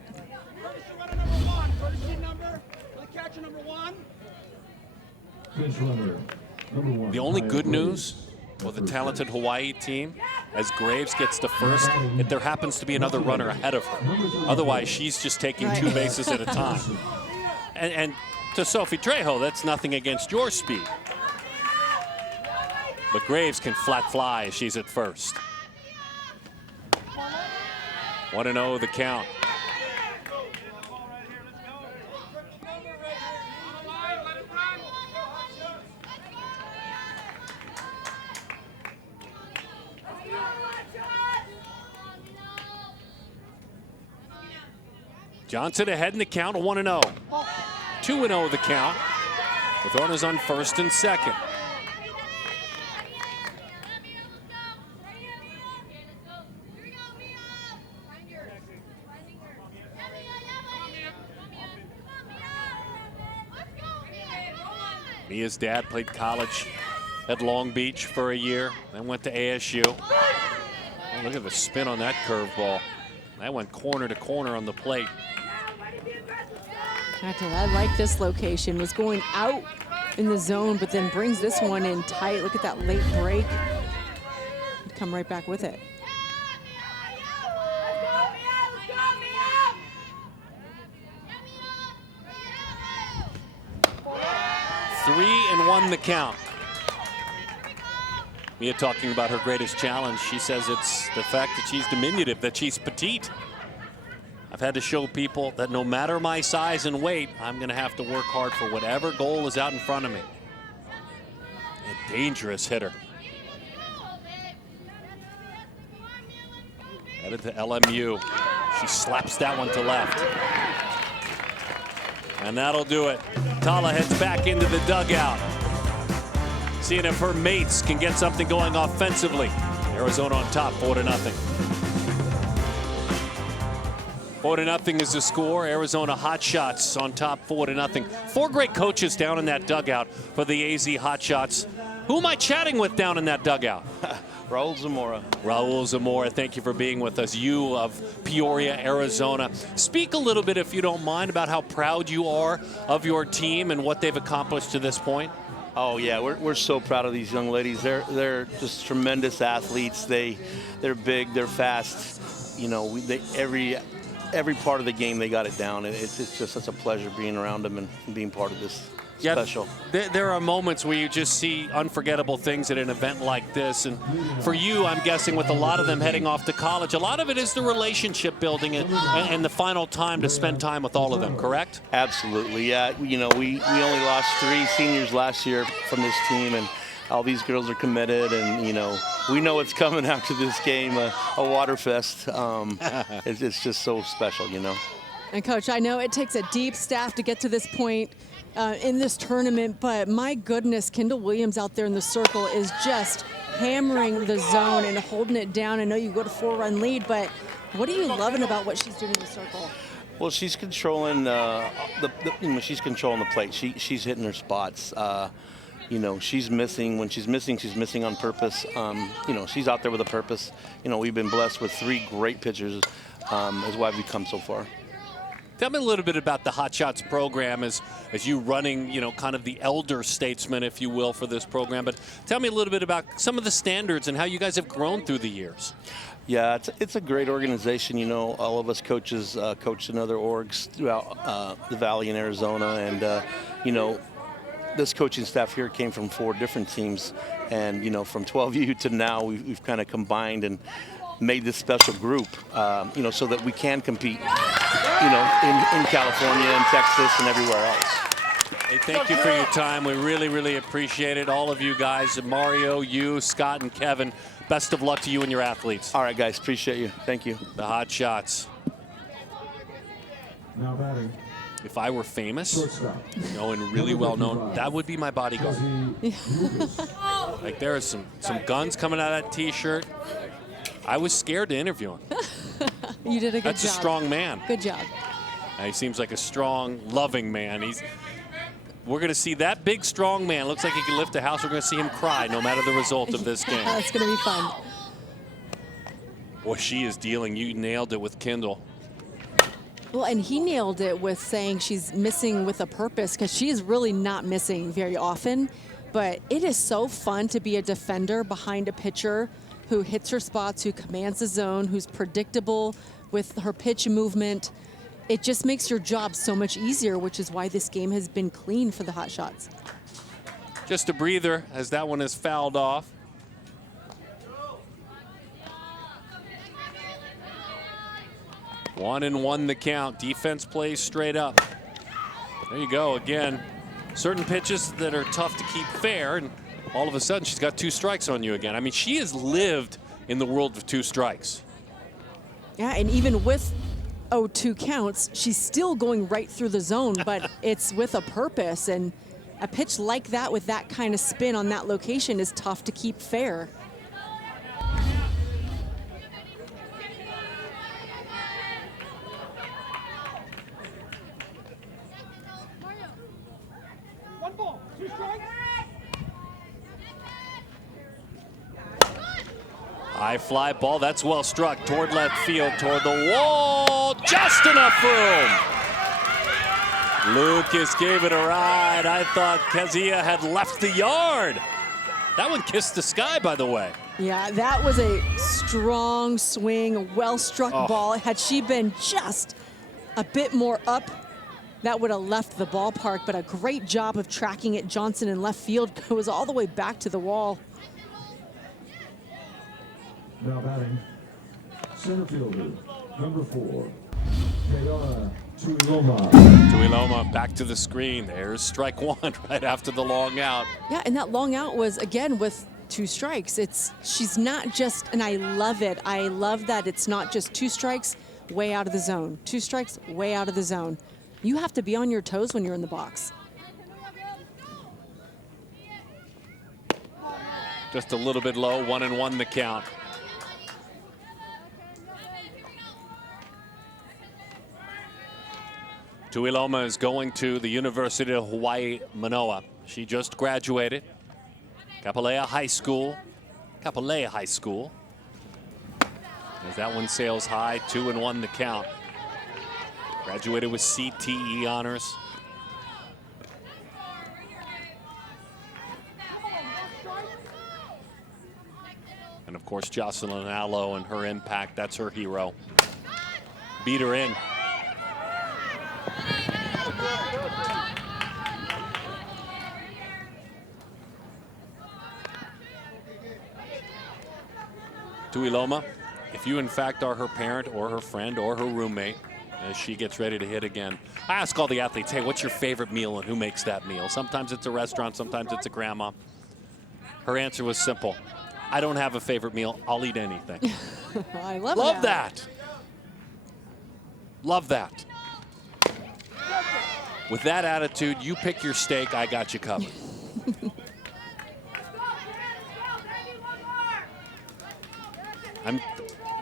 The only good news for the talented Hawaii team, as Graves gets to first, if there happens to be another runner ahead of her. Otherwise, she's just taking two bases at a time. And to Sophie Trejo, that's nothing against your speed. But Graves can flat fly as she's at first. 1-0 the count. Johnson ahead in the count, 1-0. 2-0 the count, with runners on first and second. Mia's dad played college at Long Beach for a year, then went to ASU. Oh, look at the spin on that curveball. That went corner to corner on the plate. I like this location. Was going out in the zone, but then brings this one in tight. Look at that late break. Come right back with it. Three and one the count. Mia talking about her greatest challenge. She says it's the fact that she's diminutive, that she's petite. I've had to show people that no matter my size and weight, I'm going to have to work hard for whatever goal is out in front of me. A dangerous hitter. Headed to LMU. She slaps that one to left. And that'll do it. Tala heads back into the dugout, seeing if her mates can get something going offensively. Arizona on top, 4-0. 4-0 is the score. Arizona Hotshots on top, 4-0. Four great coaches down in that dugout for the AZ Hotshots. Who am I chatting with down in that dugout? Raul Zamora. Raul Zamora, thank you for being with us. You of Peoria, Arizona. Speak a little bit, if you don't mind, about how proud you are of your team and what they've accomplished to this point. Oh yeah, we're so proud of these young ladies. They're just tremendous athletes. They're big, they're fast. You know, every part of the game they got it down. It's just such a pleasure being around them and being part of this special. There are moments where you just see unforgettable things at an event like this. And for you, I'm guessing with a lot of them heading off to college, a lot of it is the relationship building and the final time to spend time with all of them, correct? Absolutely, yeah. You know, we only lost 3 seniors last year from this team, and all these girls are committed, and, you know, we know it's coming after this game, a water fest. It's just so special, you know. And Coach, I know it takes a deep staff to get to this point in this tournament, but my goodness, Kendall Williams out there in the circle is just hammering the zone and holding it down. I know you go to 4-run lead, but what are you loving about what she's doing in the circle? Well, she's controlling she's controlling the plate. She's hitting her spots. You know, she's missing. When she's missing on purpose. You know, she's out there with a purpose. You know, we've been blessed with 3 great pitchers, is why we've come so far. Tell me a little bit about the Hotshots program as you running, you know, kind of the elder statesman, if you will, for this program. But tell me a little bit about some of the standards and how you guys have grown through the years. Yeah, it's a great organization. You know, all of us coaches coached in other orgs throughout the Valley in Arizona, and you know, this coaching staff here came from 4 different teams, and you know, from 12U to now, we've kind of combined and made this special group, you know, so that we can compete, you know, in California and Texas and everywhere else. Hey, thank you for your time. We really, really appreciate it. All of you guys, Mario, you, Scott, and Kevin, best of luck to you and your athletes. All right, guys, appreciate you. Thank you. The Hotshots. Now batting. If I were famous, Shortstop. and really well known, that would be my bodyguard. Like, there are some guns coming out of that T-shirt. I was scared to interview him. You did a good job. That's a strong man. Good job. He seems like a strong, loving man. We're going to see that big, strong man. Looks like he can lift a house. We're going to see him cry no matter the result of this game. That's going to be fun. Boy, she is dealing. You nailed it with Kendall. Well, and he nailed it with saying she's missing with a purpose, because she is really not missing very often. But it is so fun to be a defender behind a pitcher who hits her spots, who commands the zone, who's predictable with her pitch movement. It just makes your job so much easier, which is why this game has been clean for the Hotshots. Just a breather as that one is fouled off. One and one the count. Defense plays straight up. There you go again. Certain pitches that are tough to keep fair, and all of a sudden she's got 2 strikes on you again. I mean, she has lived in the world of 2 strikes. Yeah, and even with 0-2 counts, she's still going right through the zone, but it's with a purpose. And a pitch like that with that kind of spin on that location is tough to keep fair. High fly ball, that's well struck toward left field, toward the wall, just enough room. Lucas gave it a ride. I thought Kezia had left the yard. That one kissed the sky, by the way. Yeah, that was a strong swing, well-struck ball. Had she been just a bit more up, that would have left the ballpark, but a great job of tracking it. Johnson in left field goes all the way back to the wall. Now batting, center fielder, number 4, Kayana Tuiloma. Tuiloma back to the screen. There's strike 1 right after the long out. Yeah, and that long out was, again, with 2 strikes. She's not just, and I love it. I love that it's not just 2 strikes, way out of the zone. 2 strikes, way out of the zone. You have to be on your toes when you're in the box. Just a little bit low, 1 and 1 the count. Tuiloma is going to the University of Hawaii, Manoa. She just graduated. Kapolei High School. As that one sails high, 2 and 1 the count. Graduated with CTE honors. And of course, Jocelyn Allo and her impact, that's her hero. beat her in. Tuiloma, if you in fact are her parent or her friend or her roommate, as she gets ready to hit again, I ask all the athletes, hey, what's your favorite meal and who makes that meal? Sometimes it's a restaurant, sometimes it's a grandma. Her answer was simple. I don't have a favorite meal. I'll eat anything. I love that. Love that. With that attitude, you pick your steak, I got you covered.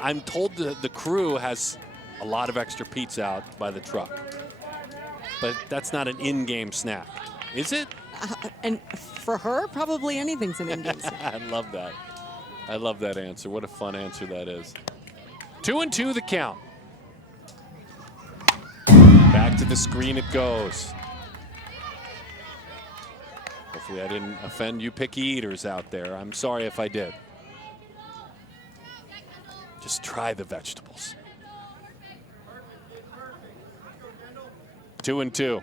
I'm told the crew has a lot of extra pizza out by the truck. But that's not an in-game snack, is it? And for her, probably anything's an in-game snack. I love that. I love that answer. What a fun answer that is. 2-2 the count. Back to the screen it goes. Hopefully I didn't offend you picky eaters out there. I'm sorry if I did. Just try the vegetables. 2-2.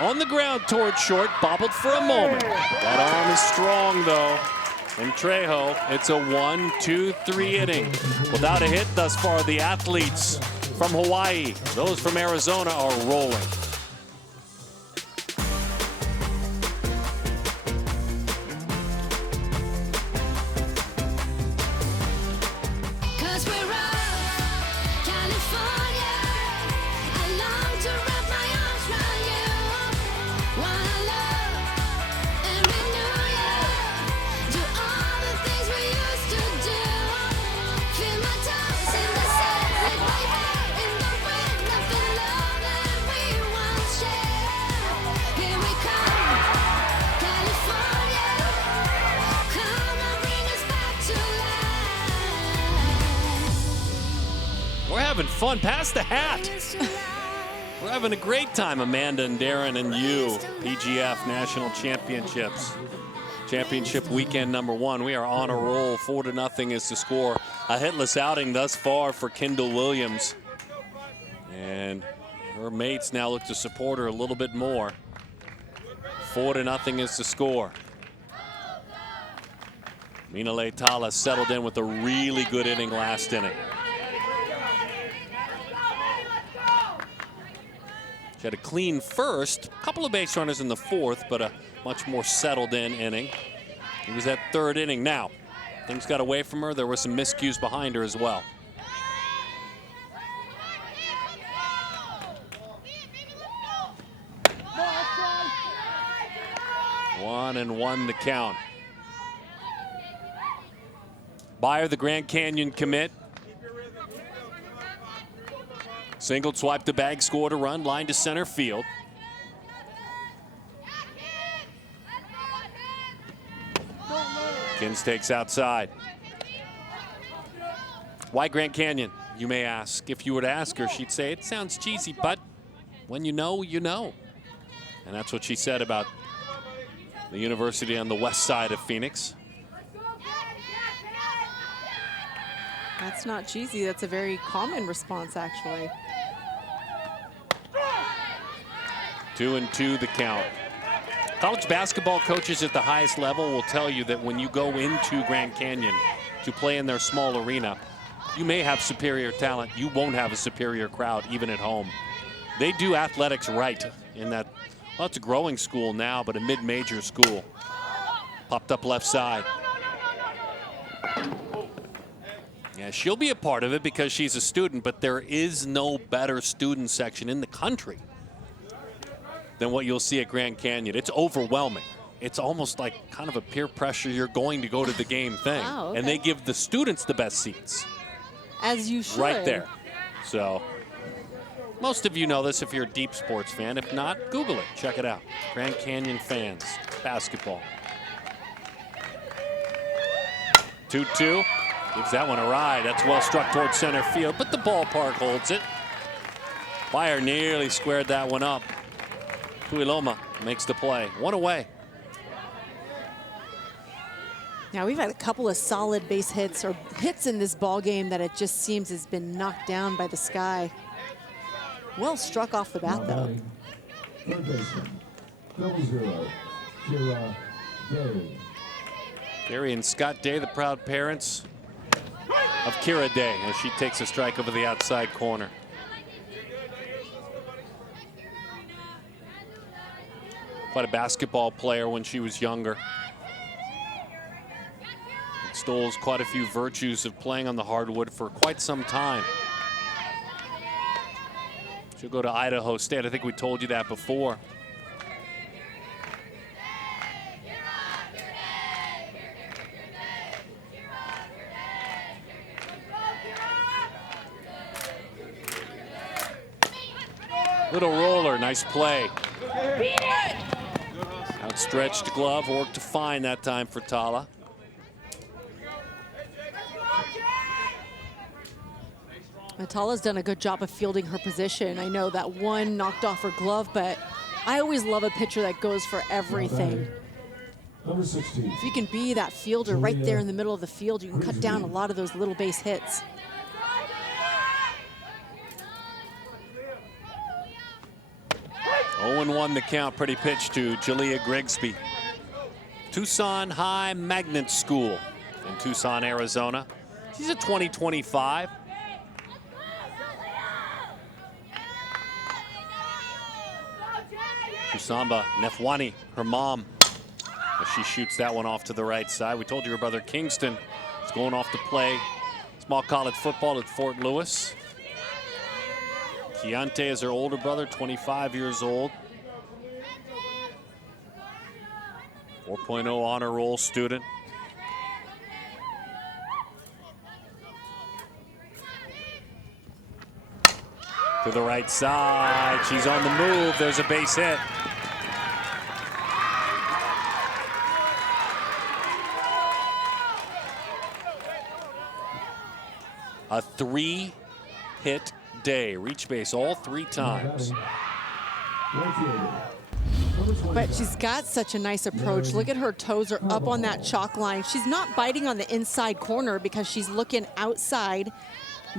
On the ground towards short, bobbled for a moment. That arm is strong, though. And Trejo, it's a 1-2-3 inning. Without a hit thus far, the athletes from Hawaii, those from Arizona, are rolling. Having fun. Pass the hat. We're having a great time, Amanda and Darren and you. PGF National Championships. Championship weekend #1. We are on a roll. 4-0 is the score. A hitless outing thus far for Kendall Williams. And her mates now look to support her a little bit more. 4-0 is the score. Mina Leitala settled in with a really good inning last inning. She had a clean first, a couple of base runners in the fourth, but a much more settled in inning. It was that third inning. Now, things got away from her. There were some miscues behind her as well. One and one the count. Byer, the Grand Canyon commit. Singled, swiped the bag, scored a run, line to center field. Kins takes outside. Why Grand Canyon, you may ask. If you were to ask her, she'd say, it sounds cheesy, but when you know, you know. And that's what she said about the university on the west side of Phoenix. That's not cheesy. That's a very common response, actually. 2-2 the count. College basketball coaches at the highest level will tell you that when you go into Grand Canyon to play in their small arena, you may have superior talent. You won't have a superior crowd, even at home. They do athletics right in that, well, it's a growing school now, but a mid-major school. Popped up left side. Yeah, she'll be a part of it because she's a student, but there is no better student section in the country than what you'll see at Grand Canyon. It's overwhelming. It's almost like kind of a peer pressure, you're going to go to the game thing. Wow, okay. And they give the students the best seats. As you should. Right there. So most of you know this if you're a deep sports fan. If not, Google it. Check it out. Grand Canyon fans, basketball. 2-2. Gives that one a ride. That's well struck towards center field, but the ballpark holds it. Byer nearly squared that one up. Tuiloma makes the play. One away. Now we've had a couple of solid base hits or hits in this ball game that it just seems has been knocked down by the sky. Well struck off the bat though. Third baseman, double zero, Kira Day. Gary and Scott Day, the proud parents of Kira Day, as she takes a strike over the outside corner. Quite a basketball player when she was younger. Extols quite a few virtues of playing on the hardwood for quite some time. She'll go to Idaho State. I think we told you that before. Little roller, nice play. Outstretched glove, worked to find that time for Tala. Tala's done a good job of fielding her position. I know that one knocked off her glove, but I always love a pitcher that goes for everything. Number 16. If you can be that fielder right there in the middle of the field, you can cut down a lot of those little base hits. Oh, 0-1 the count. Pretty pitch to Jalea Grigsby. Tucson High Magnet School in Tucson, Arizona. She's a 2025. Kusamba Nefwani, her mom, as she shoots that one off to the right side. We told you her brother Kingston is going off to play small college football at Fort Lewis. Keontae is her older brother, 25 years old. 4.0 honor roll student. To the right side, she's on the move, there's a base hit. A 3-hit day, reach base all 3 times. But she's got such a nice approach. Look at her toes are up on that chalk line. She's not biting on the inside corner because she's looking outside.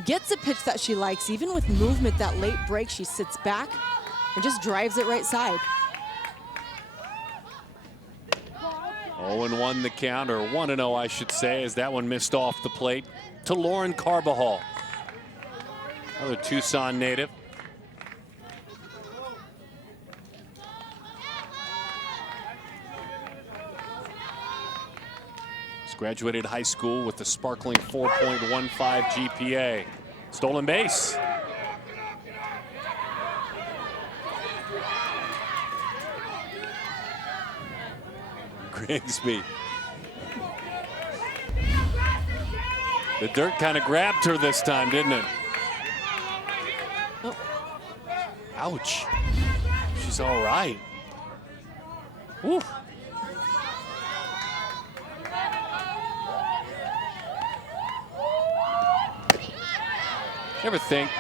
Gets a pitch that she likes. Even with movement, that late break, she sits back and just drives it right side. 0-1 the count, or 1-0 I should say, as that one missed off the plate to Lauren Carbajal, another Tucson native. Graduated high school with a sparkling 4.15 GPA. Stolen base. Grigsby. The dirt kind of grabbed her this time, didn't it? Oh. Ouch. She's all right. Woo. Ever think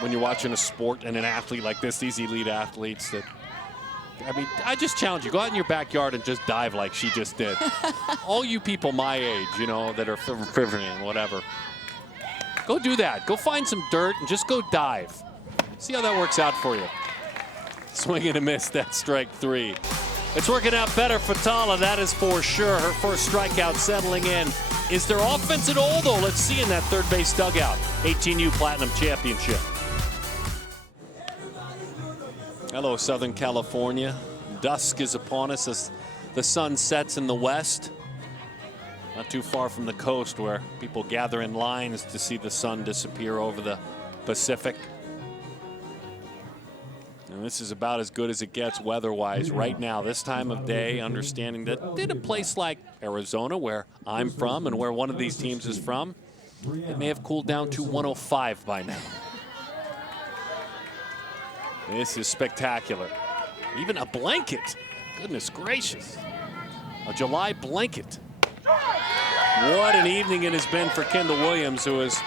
when you're watching a sport and an athlete like this, these elite athletes, that, I mean, I just challenge you, go out in your backyard and just dive like she just did. All you people my age, you know, that are and whatever, go do that. Go find some dirt and just go dive. See how that works out for you. Swing and a miss, that's strike 3. It's working out better for Tala, that is for sure. Her first strikeout settling in. Is there offense at all, though? Let's see in that third base dugout. 18U Platinum Championship. Hello, Southern California. Dusk is upon us as the sun sets in the west. Not too far from the coast, where people gather in lines to see the sun disappear over the Pacific. And this is about as good as it gets weather-wise right now, this time of day, understanding that in a place like Arizona, where I'm from and where one of these teams is from, it may have cooled down to 105 by now. This is spectacular. Even a blanket. Goodness gracious. A July blanket. What an evening it has been for Kendall Williams, who has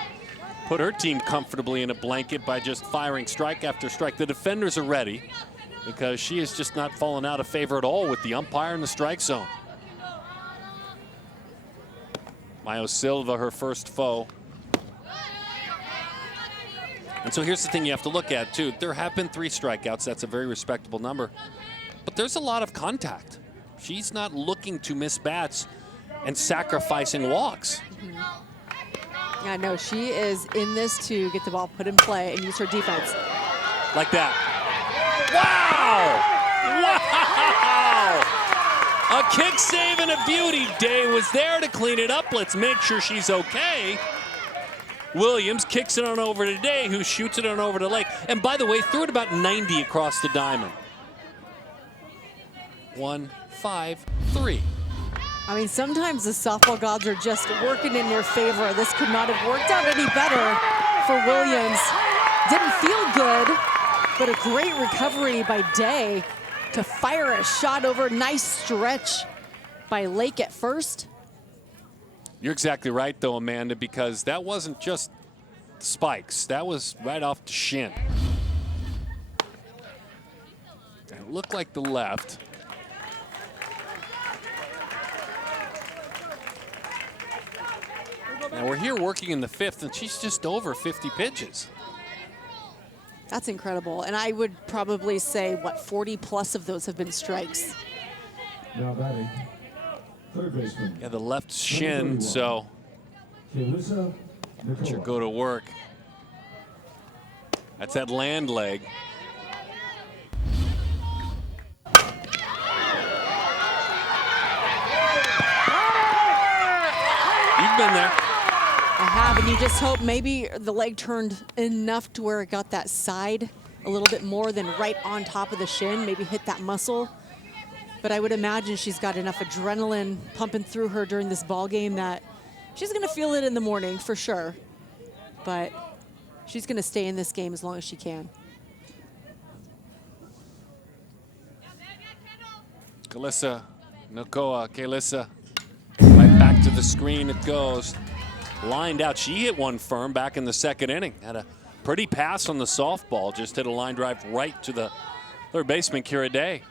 put her team comfortably in a blanket by just firing strike after strike. The defenders are ready because she has just not fallen out of favor at all with the umpire in the strike zone. Mayo Silva, her first foe. And so here's the thing you have to look at, too. There have been 3 strikeouts. That's a very respectable number. But there's a lot of contact. She's not looking to miss bats and sacrificing walks. Yeah, no, she is in this to get the ball put in play and use her defense. Like that. Wow! Wow! A kick save and a beauty. Day was there to clean it up. Let's make sure she's okay. Williams kicks it on over to Day, who shoots it on over to Lake. And by the way, threw it about 90 across the diamond. 1, 5, 3. I mean, sometimes the softball gods are just working in your favor. This could not have worked out any better for Williams. Didn't feel good, but a great recovery by Day to fire a shot over. Nice stretch by Lake at first. You're exactly right, though, Amanda, because that wasn't just spikes. That was right off the shin. And it looked like the left. And we're here working in the 5th, and she's just over 50 pitches. That's incredible. And I would probably say, what, 40 plus of those have been strikes. Now batting, third baseman. Yeah, the left shin, so Kelissa let her Nicola. go to work. That's that land leg. You've been there. I have, and you just hope maybe the leg turned enough to where it got that side a little bit more than right on top of the shin, maybe hit that muscle. But I would imagine she's got enough adrenaline pumping through her during this ball game that she's gonna feel it in the morning for sure. But she's gonna stay in this game as long as she can. Kelissa, Kelissa, right back to the screen it goes. Lined out, she hit one firm back in the 2nd inning. Had a pretty pass on the softball, just hit a line drive right to the third baseman, Kira Day.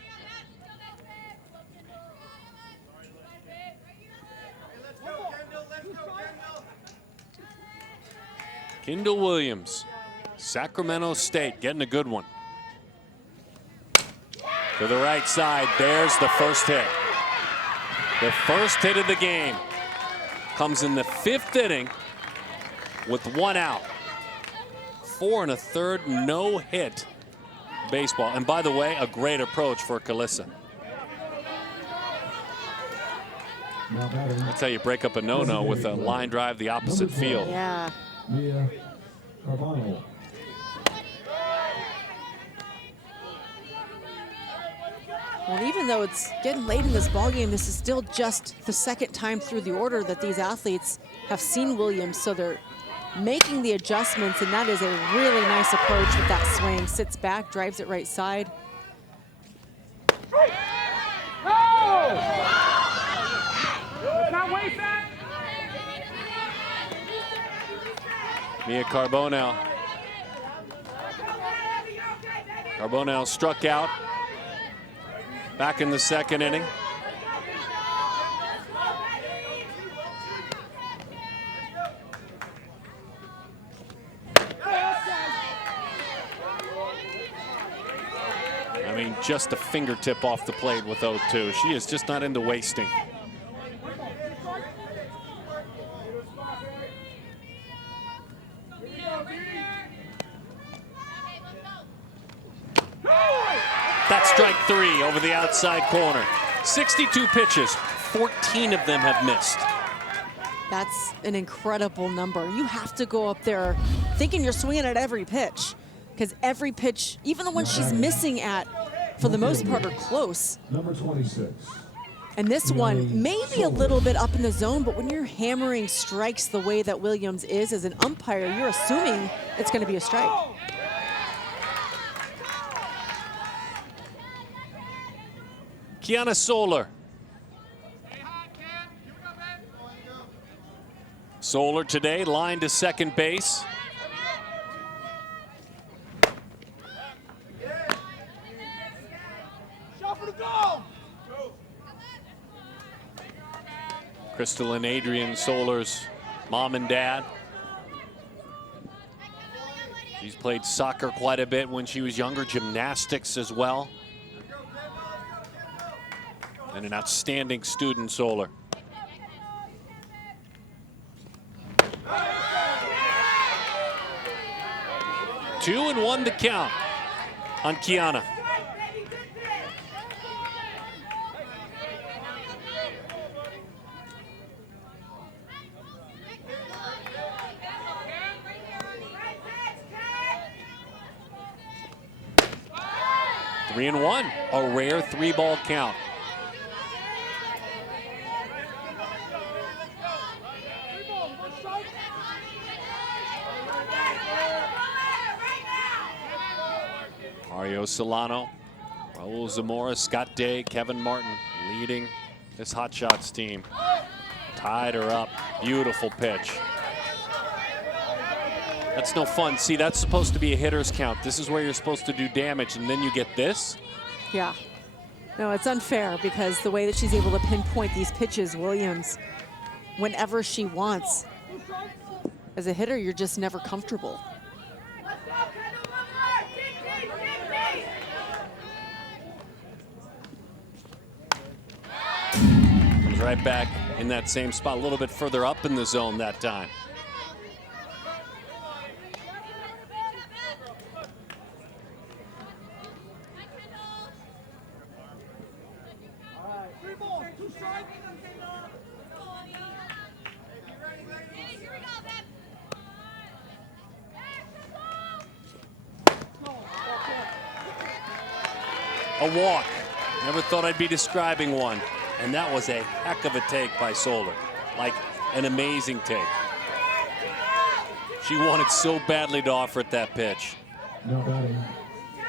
Kendall Williams, Sacramento State, getting a good one. To the right side, there's the first hit. The first hit of the game comes in the 5th inning with 1 out. 4 1/3, no hit baseball. And by the way, a great approach for Kelissa. Now batting, That's how you break up a no-no with a line drive the opposite field. Yeah. Mia Carbano. Well, even though it's getting late in this ballgame, this is still just the 2nd time through the order that these athletes have seen Williams, so they're making the adjustments, and that is a really nice approach with that swing. Sits back, drives it right side. Mia Carbonell. Carbonell struck out back in the 2nd inning. I mean, just a fingertip off the plate with 0-2. She is just not into wasting. That's strike 3 over the outside corner. 62 pitches, 14 of them have missed. That's an incredible number. You have to go up there thinking you're swinging at every pitch, because every pitch, even the ones she's missing at, for the most part, are close. Number 26. And this one may be a little bit up in the zone, but when you're hammering strikes the way that Williams is as an umpire, you're assuming it's going to be a strike. Kiana Solar. Solar today lined to 2nd base. Crystal and Adrian Solar's mom and dad. She's played soccer quite a bit when she was younger, gymnastics as well. And an outstanding student, Solar. Two and one to count on Kiana. Three and one, a rare 3-ball count. Mario Solano, Raul Zamora, Scott Day, Kevin Martin leading this Hotshots team. Tied her up. Beautiful pitch. That's no fun. See, that's supposed to be a hitter's count. This is where you're supposed to do damage, and then you get this. Yeah. No, it's unfair because the way that she's able to pinpoint these pitches, Williams, whenever she wants. As a hitter, you're just never comfortable. Comes right back in that same spot, a little bit further up in the zone that time. A walk. Never thought I'd be describing one. And that was a heck of a take by Solar. Like an amazing take. She wanted so badly to offer it that pitch.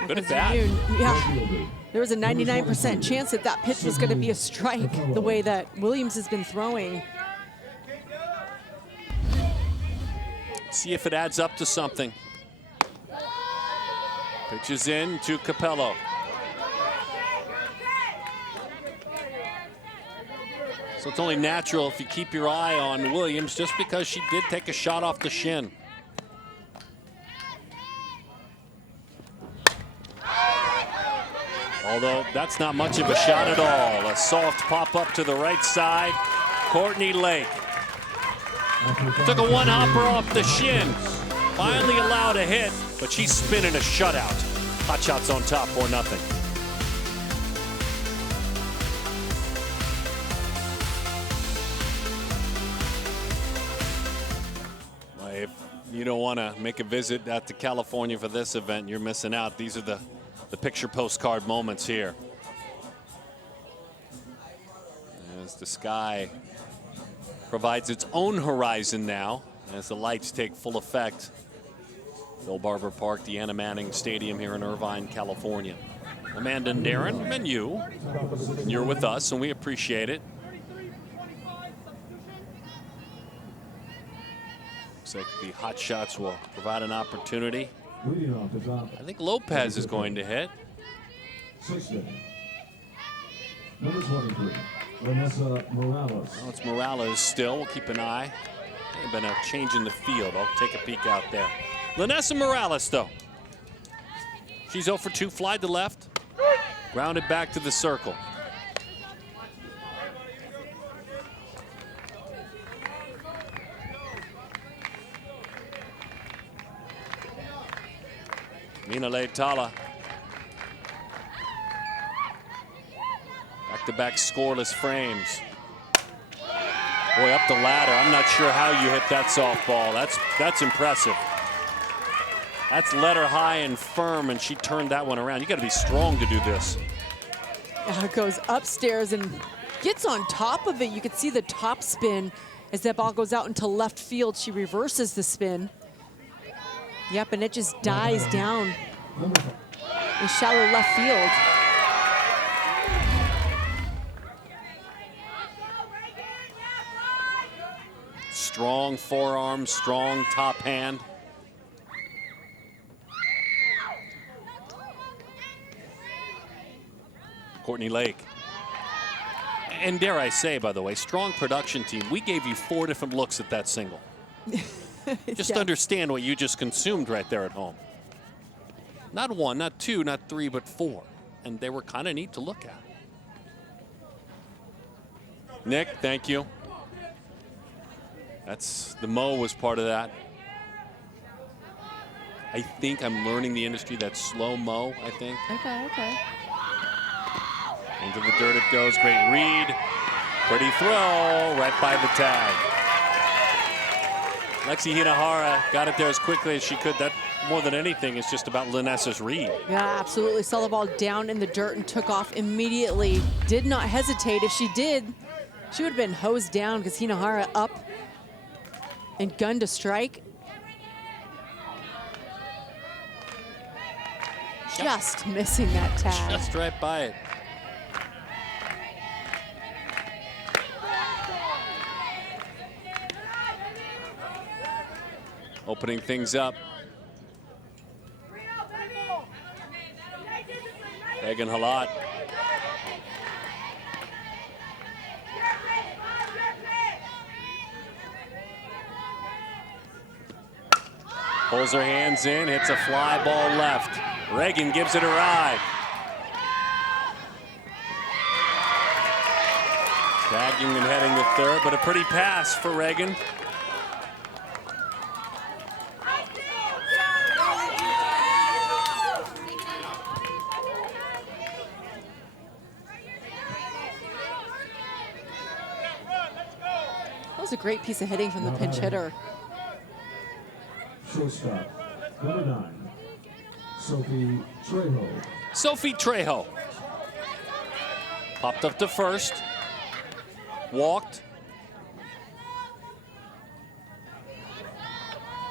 Good at bat. Yeah. There was a 99% chance that that pitch was going to be a strike, the way that Williams has been throwing. See if it adds up to something. Pitches in to Capello. So it's only natural if you keep your eye on Williams, just because she did take a shot off the shin. Although that's not much of a shot at all. A soft pop up to the right side. Courtney Lake took a one-hopper off the shin. Finally allowed a hit, but she's spinning a shutout. Hotshots on top, 4-0. If you don't want to make a visit out to California for this event, you're missing out. These are the picture postcard moments here. As the sky provides its own horizon now, as the lights take full effect. Bill Barber Park, the Anna Manning Stadium here in Irvine, California. Amanda and Darren, and you're with us, and we appreciate it. Looks like the Hotshots will provide an opportunity. I think Lopez is going to hit. Number 23, Vanessa Morales. Well, it's Morales still. We'll keep an eye. There's been a change in the field. I'll take a peek out there. Vanessa Morales, though. She's 0 for 2, fly to left. Grounded back to the circle. Mina Leitala. Back-to-back scoreless frames. Boy, up the ladder. I'm not sure how you hit that softball. That's impressive. That's let her high and firm, and she turned that one around. You got to be strong to do this. It goes upstairs and gets on top of it. You could see the top spin as that ball goes out into left field. She reverses the spin. Yep, and it just dies down in shallow left field. Strong forearm, strong top hand. Courtney Lake. And dare I say, by the way, strong production team, we gave you 4 different looks at that single. Just Yeah. understand what you just consumed right there at home. Not 1, not 2, not 3, but 4. And they were kind of neat to look at. Nick, thank you. The Mo was part of that. I think I'm learning the industry. That's slow Mo, I think. Okay. Into the dirt it goes. Great read. Pretty throw. Right by the tag. Lexi Hinahara got it there as quickly as she could. That, more than anything, is just about Linessa's read. Yeah, absolutely. Saw the ball down in the dirt and took off immediately. Did not hesitate. If she did, she would have been hosed down because Hinahara up and gun to strike. Just missing that tag. Just right by it. Opening things up. Megan Halat. Pulls her hands in, hits a fly ball left. Reagan gives it a ride. Tagging and heading to third, but a pretty pass for Reagan. That was a great piece of hitting from the pinch hitter. Shortstop, number 9, Sophie Trejo. Sophie Trejo. Popped up to first. Walked.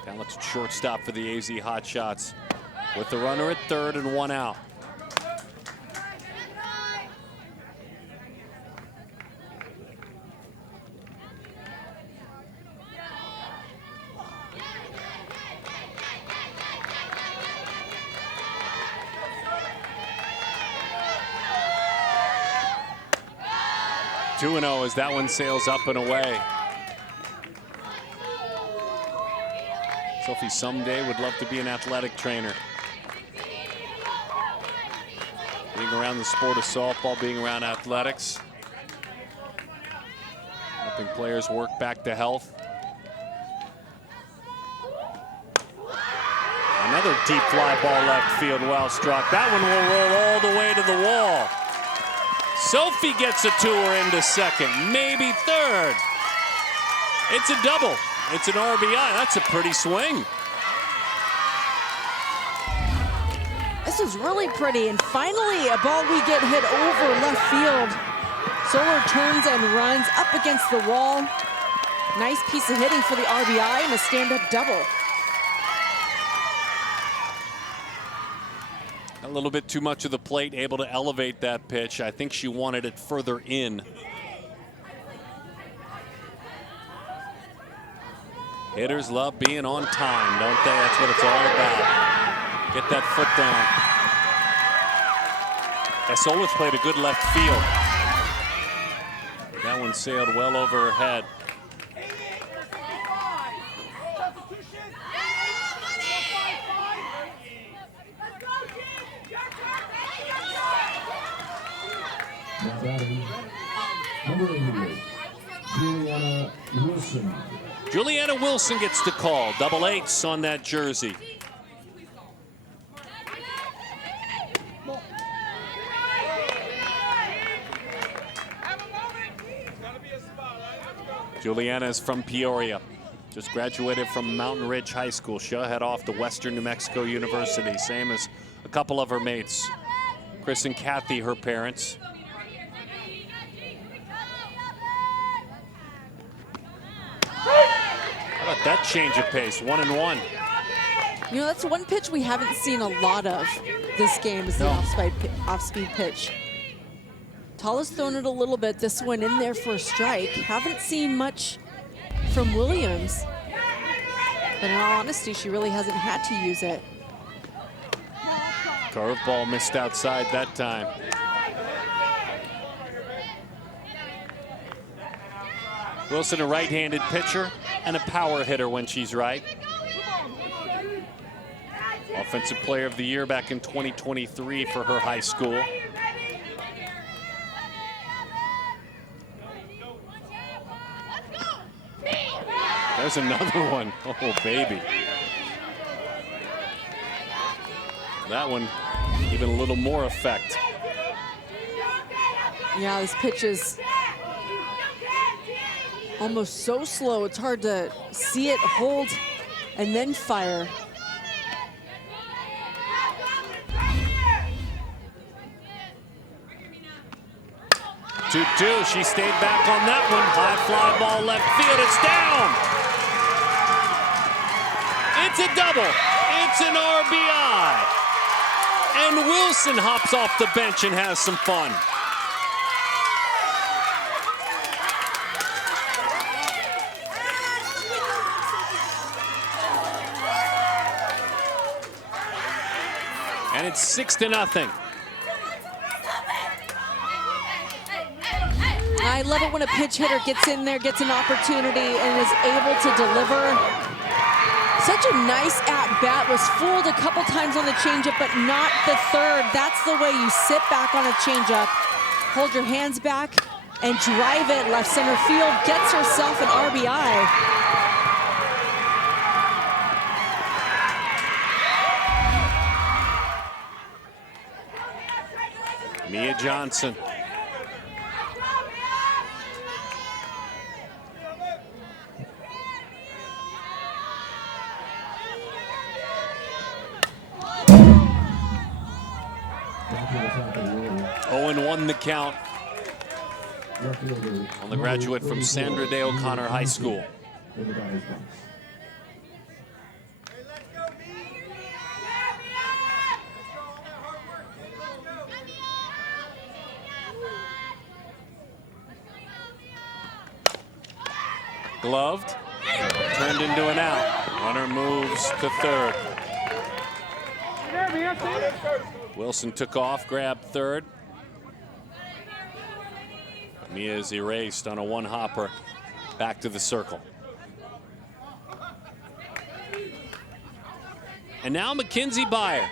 Talented shortstop for the AZ Hotshots. With the runner at third and 1 out. Two 2-0 as that one sails up and away. Sophie someday would love to be an athletic trainer. Being around the sport of softball, being around athletics. Helping players work back to health. Another deep fly ball left field, well struck. That one will roll all the way to the wall. Sophie gets a tour into second, maybe third. It's a double. It's an RBI. That's a pretty swing. This is really pretty, and finally a ball we get hit over left field. Solar turns and runs up against the wall. Nice piece of hitting for the RBI and a stand-up double. A little bit too much of the plate, able to elevate that pitch. I think she wanted it further in. Hitters love being on time, don't they? That's what it's all about. Get that foot down. Esola's played a good left field. That one sailed well over her head. Number 88, Juliana Wilson. Juliana Wilson gets the call. Double 8s on that jersey. Juliana is from Peoria. Just graduated from Mountain Ridge High School. She'll head off to Western New Mexico University, same as a couple of her mates. Chris and Kathy, her parents. How about that change of pace? 1-1. You know, that's one pitch we haven't seen a lot of this game is the off-speed pitch. Tala's thrown it a little bit. This one in there for a strike. Haven't seen much from Williams. But in all honesty, she really hasn't had to use it. Curveball missed outside that time. Wilson, a right-handed pitcher and a power hitter when she's right. Offensive Player of the Year back in 2023 for her high school. There's another one. Oh, baby. That one, even a little more effect. Yeah, this pitch is almost so slow. It's hard to see it hold and then fire. Two. She stayed back on that one. High fly ball left field. It's down. It's a double. It's an RBI. And Wilson hops off the bench and has some fun. And it's 6-0. I love it when a pitch hitter gets in there, gets an opportunity, and is able to deliver. Such a nice at-bat. Was fooled a couple times on the changeup, but not the third. That's the way you sit back on a changeup, hold your hands back, and drive it left center field. Gets herself an RBI. Mia Johnson. Won the count on the graduate from Sandra Day O'Connor High School. Gloved, turned into an out. Runner moves to third. Wilson took off, grabbed third. Mia is erased on a one-hopper back to the circle. And now Mackenzie Beyer.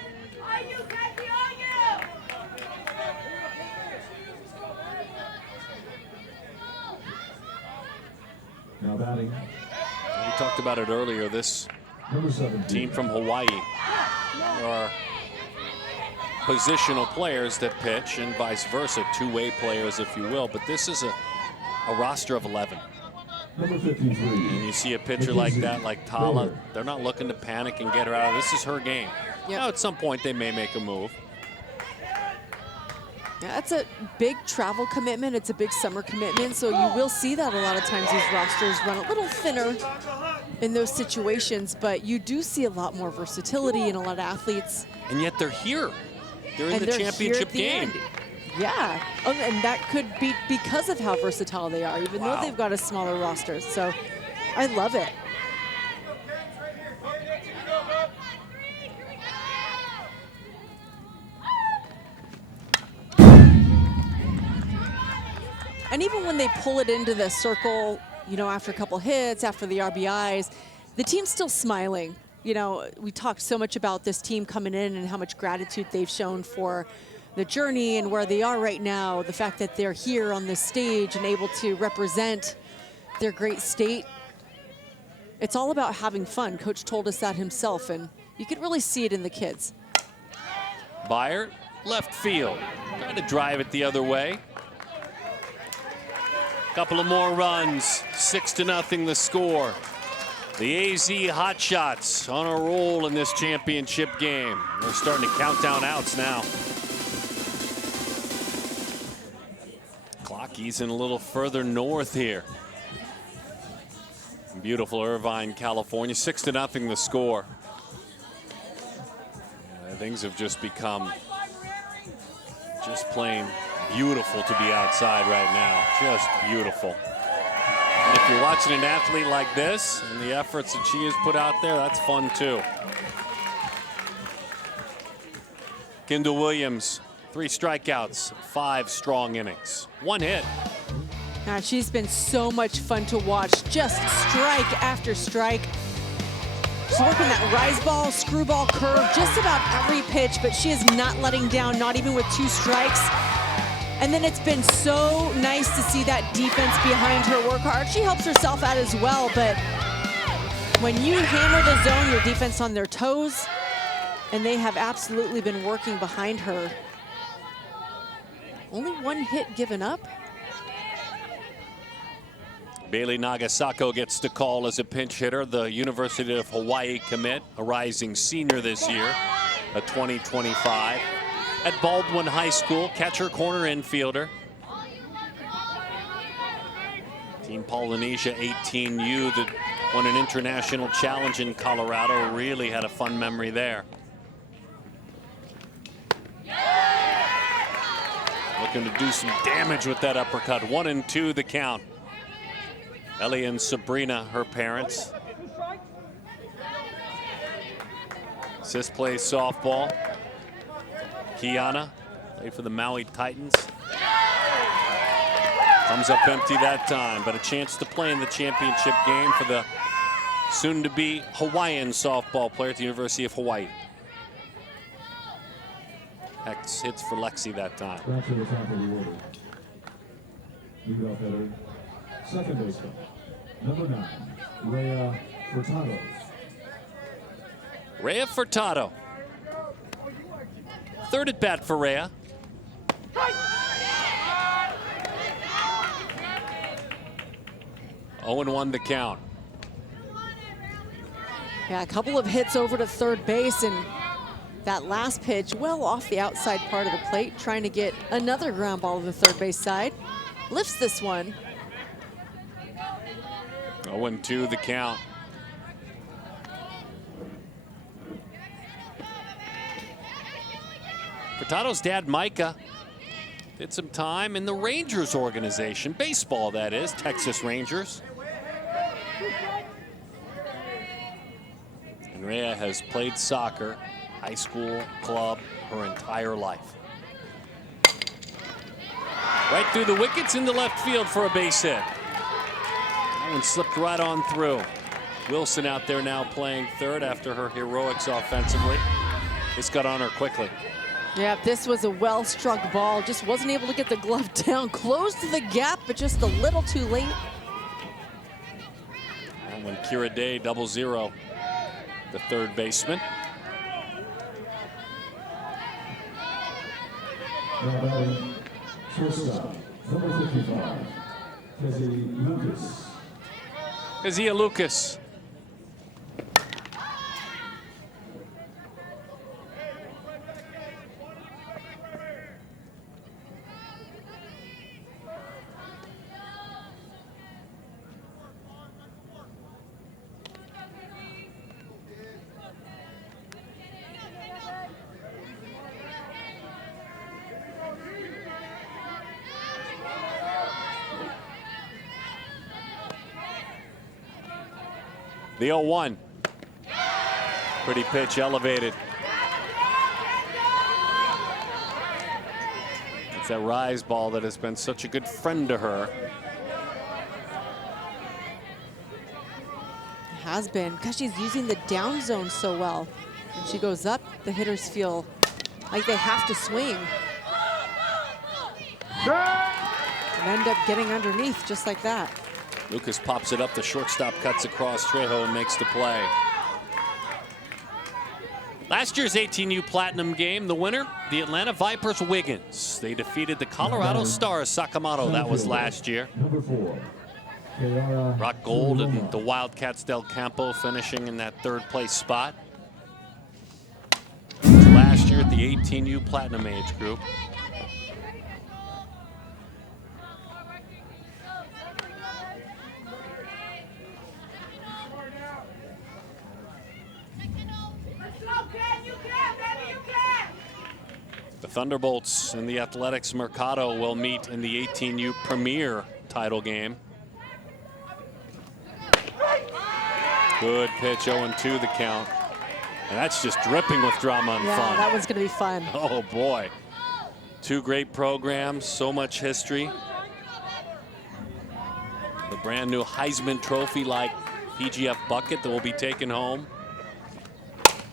Now batting. We talked about it earlier. This team from Hawaii are positional players that pitch and vice versa, two-way players, if you will. But this is a roster of 11. Number 53. And you see a pitcher like that, like Tala, they're not looking to panic and get her out. This is her game. Yep. Now, at some point, they may make a move. Yeah, that's a big travel commitment. It's a big summer commitment. So you will see that a lot of times these rosters run a little thinner in those situations. But you do see a lot more versatility in a lot of athletes. And yet they're here. They're in the championship game. Yeah, and that could be because of how versatile they are, even though they've got a smaller roster. So I love it. And even when they pull it into the circle, you know, after a couple hits, after the RBIs, the team's still smiling. You know, we talked so much about this team coming in and how much gratitude they've shown for the journey and where they are right now, the fact that they're here on this stage and able to represent their great state. It's all about having fun. Coach told us that himself, and you could really see it in the kids. Beyer, left field, trying to drive it the other way. Couple of more runs, 6-0 the score. The AZ Hotshots on a roll in this championship game. They're starting to count down outs now. Clock easing a little further north here. Beautiful Irvine, California. 6-0 the score. Yeah, things have just become just plain beautiful to be outside right now. Just beautiful. And if you're watching an athlete like this and the efforts that she has put out there, that's fun too. Kendall Williams, 3 strikeouts, 5 strong innings, 1 hit. Now, she's been so much fun to watch, just strike after strike. She's working that rise ball, screwball curve, just about every pitch, but she is not letting down, not even with 2 strikes. And then it's been so nice to see that defense behind her work hard. She helps herself out as well, but when you hammer the zone, your defense on their toes, and they have absolutely been working behind her. Only 1 hit given up. Bailey Nagasako gets the call as a pinch hitter, the University of Hawaii commit, a rising senior this year, a 2025. At Baldwin High School, catcher, corner, infielder. Team Polynesia 18U that won an international challenge in Colorado, really had a fun memory there. Looking to do some damage with that uppercut. 1-2 the count. Ellie and Sabrina, her parents. Sis plays softball. Kiana, played for the Maui Titans. Comes up empty that time, but a chance to play in the championship game for the soon-to-be Hawaiian softball player at the University of Hawaii. Hex hits for Lexi that time. Back to the top of the order. Leadoff hitter, second baseman, number 9, Rhea Furtado. Rhea Furtado. Third at bat for Rhea. Oh, 0-1 the count. Yeah, a couple of hits over to third base, and that last pitch well off the outside part of the plate, trying to get another ground ball to the third base side. Lifts this one. 0-2 the count. Furtado's dad, Micah, did some time in the Rangers organization, baseball that is, Texas Rangers. And Rhea has played soccer, high school, club, her entire life. Right through the wickets into left field for a base hit. That one slipped right on through. Wilson out there now playing third after her heroics offensively. This got on her quickly. Yeah, this was a well-struck ball. Just wasn't able to get the glove down. Closed the gap, but just a little too late. And when Kira Day 0-0, the third baseman. Now batting, shortstop, number 55, Kezia Lucas. Kezia Lucas. The 0-1. Pretty pitch elevated. It's that rise ball that has been such a good friend to her. It has been, because she's using the down zone so well. When she goes up, the hitters feel like they have to swing. And end up getting underneath just like that. Lucas pops it up, the shortstop cuts across, Trejo makes the play. Last year's 18U Platinum game, the winner, the Atlanta Vipers Wiggins. They defeated the Colorado Stars Sakamoto, that was last year. Number 4, Kiara Rock Gold and Furtado. the Wildcats del Campo finishing in that third place spot. Last year at the 18U Platinum age group. The Thunderbolts and the Athletics Mercado will meet in the 18U Premier title game. Good pitch, 0-2 the count. And that's just dripping with drama and Yeah, fun. that one's going to be fun. Oh boy. Two great programs, so much history. The brand new Heisman Trophy-like PGF bucket that will be taken home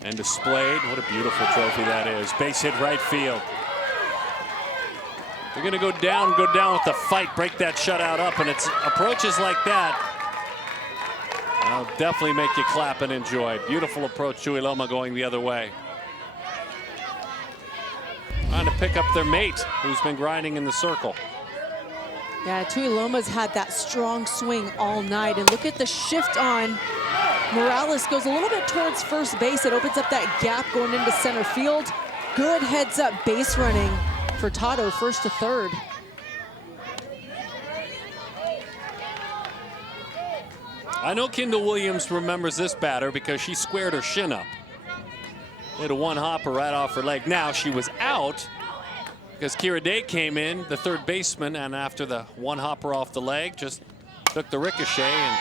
and displayed. What a beautiful trophy that is. Base hit right field. They're going to go down with the fight, break that shutout up, and it's approaches like that. I'll definitely make you clap and enjoy. Beautiful approach, Tuiloma going the other way. Trying to pick up their mate, who's been grinding in the circle. Yeah, Tuiloma's had that strong swing all night, and look at the shift on Morales. Goes a little bit towards first base. It opens up that gap going into center field. Good heads-up base running for Tato, first to third. I know Kendall Williams remembers this batter because she squared her shin up. Hit a one-hopper right off her leg. Now she was out because Kira Day came in, the third baseman, and after the one-hopper off the leg, just took the ricochet and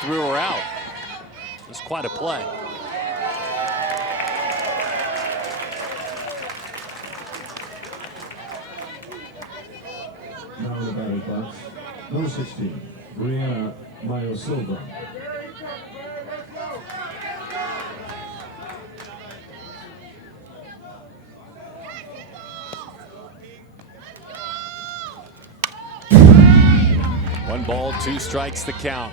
threw her out. It was quite a play. Now in the batting box, number 16, Brianna Mayo Silva. One ball, two strikes the count.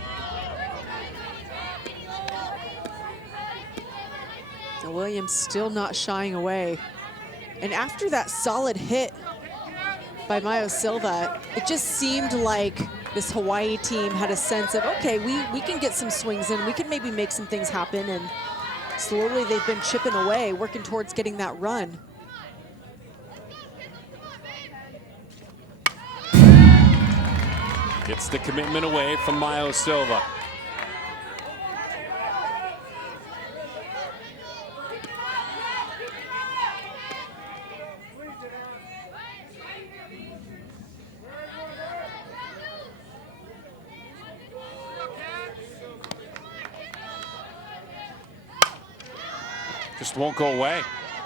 Williams still not shying away. And after that solid hit by Mayo Silva, it just seemed like this Hawaii team had a sense of, okay, we can get some swings in, we can maybe make some things happen, and slowly they've been chipping away, working towards getting that run. Gets the commitment away from Mayo Silva. Just won't go away,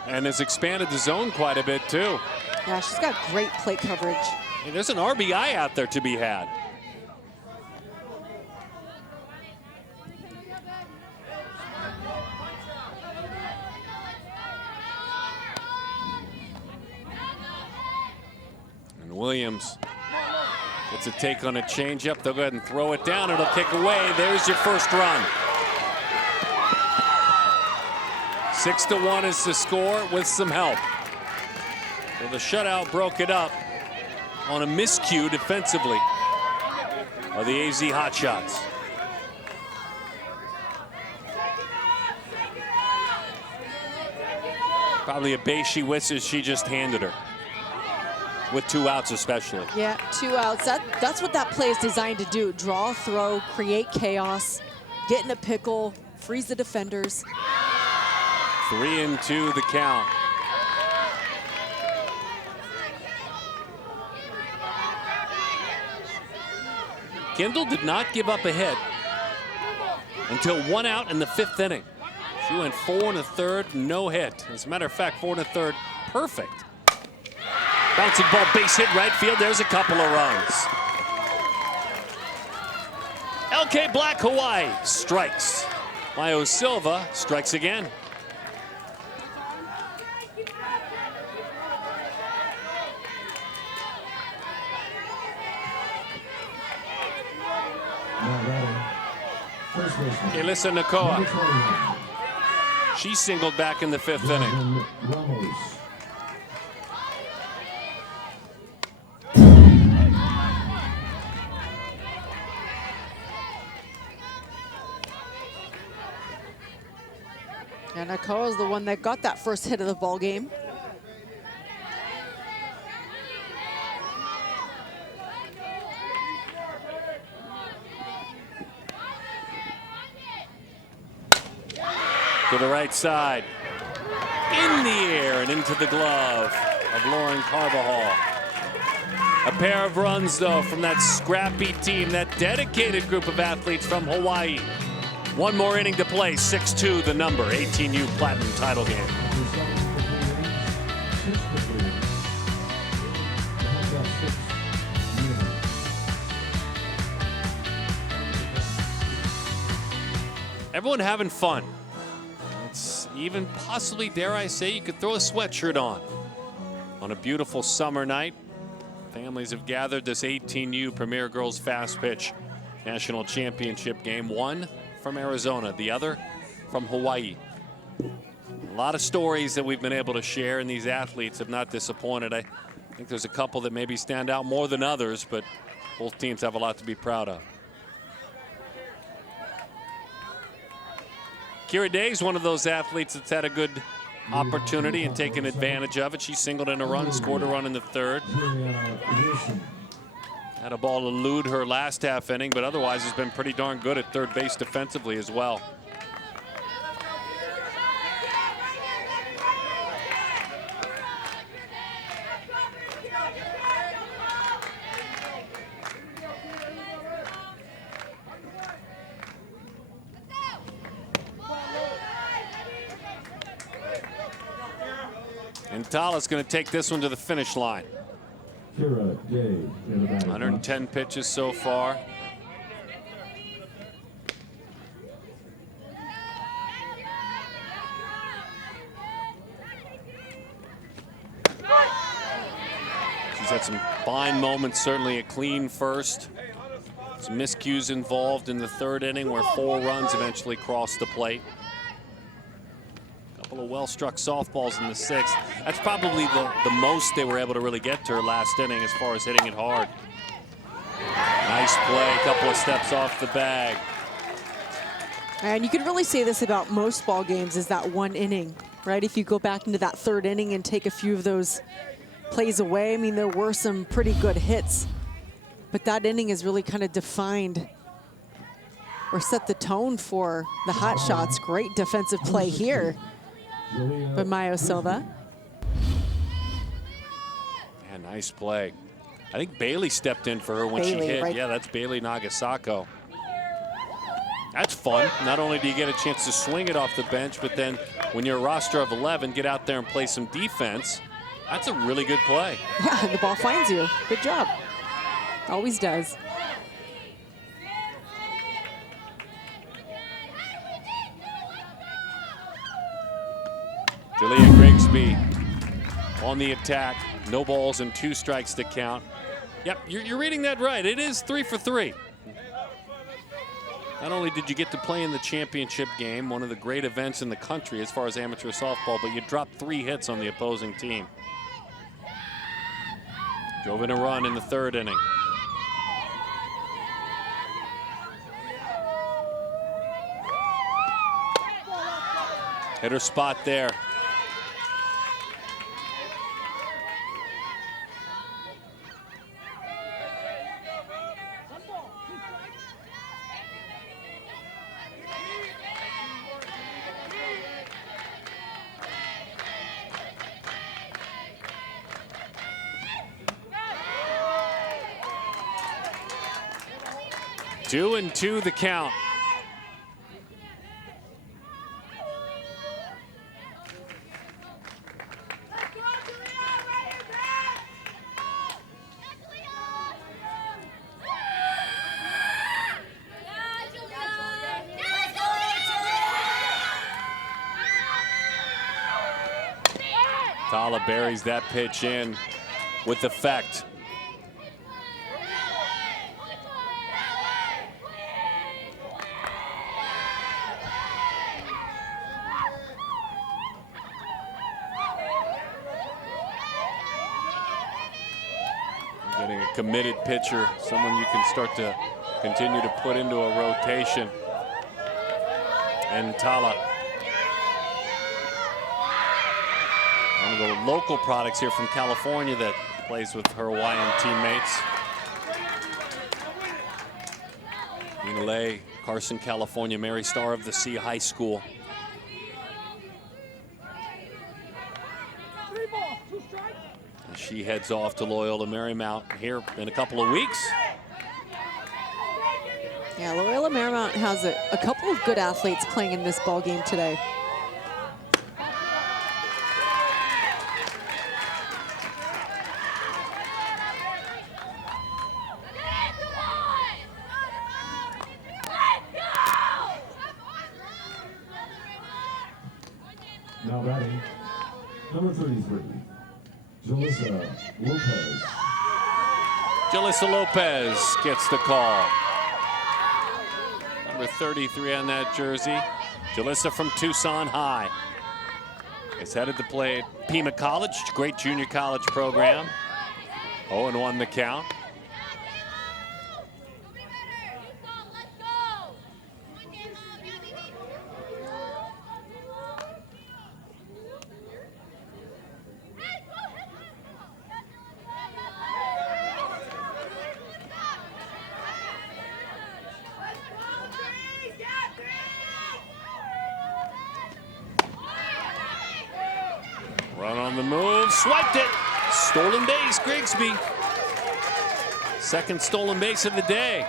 and has expanded the zone quite a bit too. Yeah, she's got great plate coverage. Hey, there's an RBI out there to be had. And Williams gets a take on a changeup. They'll go ahead and throw it down. It'll kick away. There's your first run. 6-1 is the score with some help. So the shutout broke it up on a miscue defensively by the AZ Hotshots. Probably a base she wishes she just handed her, with 2 outs especially. Yeah, 2 outs. That's what that play is designed to do. Draw, throw, create chaos, get in a pickle, freeze the defenders. 3-2 the count. Kendall did not give up a hit until 1 out in the 5th inning. She went 4 1/3, no hit. As a matter of fact, 4 1/3, perfect. Bouncing ball, base hit right field. There's a couple of runs. LK Black Hawaii strikes. Mayo Silva strikes again. Elissa Nakoa. She singled back in the 5th inning. And Nakoa is the one that got that first hit of the ball game. To the right side, in the air and into the glove of Lauren Carvajal. A pair of runs, though, from that scrappy team, that dedicated group of athletes from Hawaii. One more inning to play, 6-2 the number, 18U Platinum title game. everyone having fun. It's even possibly, dare I say, you could throw a sweatshirt on a beautiful summer night. Families have gathered this 18U Premier Girls Fast Pitch National Championship game. One from Arizona, the other from Hawaii. A lot of stories that we've been able to share, and these athletes have not disappointed. I think there's a couple that maybe stand out more than others, but both teams have a lot to be proud of. Kira Day's one of those athletes that's had a good opportunity and taken advantage of it. She singled in a run, scored a run in the third. Had a ball elude her last half inning, but otherwise has been pretty darn good at third base defensively as well. And Tala's going to take this one to the finish line. 110 pitches so far. She's had some fine moments, certainly a clean first. Some miscues involved in the third inning where 4 runs eventually crossed the plate. Couple of well-struck softballs in the 6th. That's probably the most they were able to really get to her last inning as far as hitting it hard. Nice play, a couple of steps off the bag. And you can really say this about most ball games is that one inning, right? If you go back into that third inning and take a few of those plays away, I mean, there were some pretty good hits, but that inning has really kind of defined or set the tone for the Hotshots. Great defensive play here by Mayo Silva. Yeah, nice play. I think Bailey stepped in for her when she hit. Right? Yeah, that's Bailey Nagasako. That's fun. Not only do you get a chance to swing it off the bench, but then when you're a roster of 11, get out there and play some defense. That's a really good play. Yeah, the ball finds you. Good job. Always does. Jalea Grigsby on the attack. No balls and 2 strikes to count. Yep, you're reading that right. It is 3 for 3. Not only did you get to play in the championship game, one of the great events in the country as far as amateur softball, but you dropped 3 hits on the opposing team. Drove in a run in the third inning. Hit her spot there. Two and 2 the count. Tala buries that pitch in with effect. Getting a committed pitcher, someone you can start to continue to put into a rotation. And Tala, one of the local products here from California that plays with her Hawaiian teammates. Inalei, Carson, California, Mary Star of the Sea High School. And she heads off to Loyola Marymount here in a couple of weeks. Yeah, Loyola Marymount has a couple of good athletes playing in this ball game today. Number 33, Jalissa Lopez. Jalissa Lopez gets the call. Number 33 on that jersey. Jalissa from Tucson High is headed to play at Pima College, great junior college program. 0-1 the count. Run on the move, swiped it. Stolen base, Grigsby. Second stolen base of the day.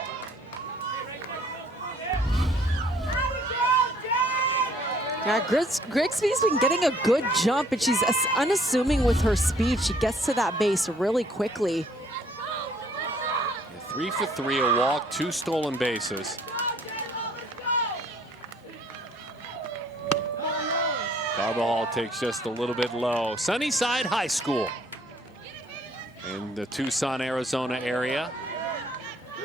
Yeah, Grigsby's been getting a good jump, and she's unassuming with her speed. She gets to that base really quickly. 3 for 3, a walk, 2 stolen bases. Foul ball takes just a little bit low. Sunnyside High School in the Tucson, Arizona area.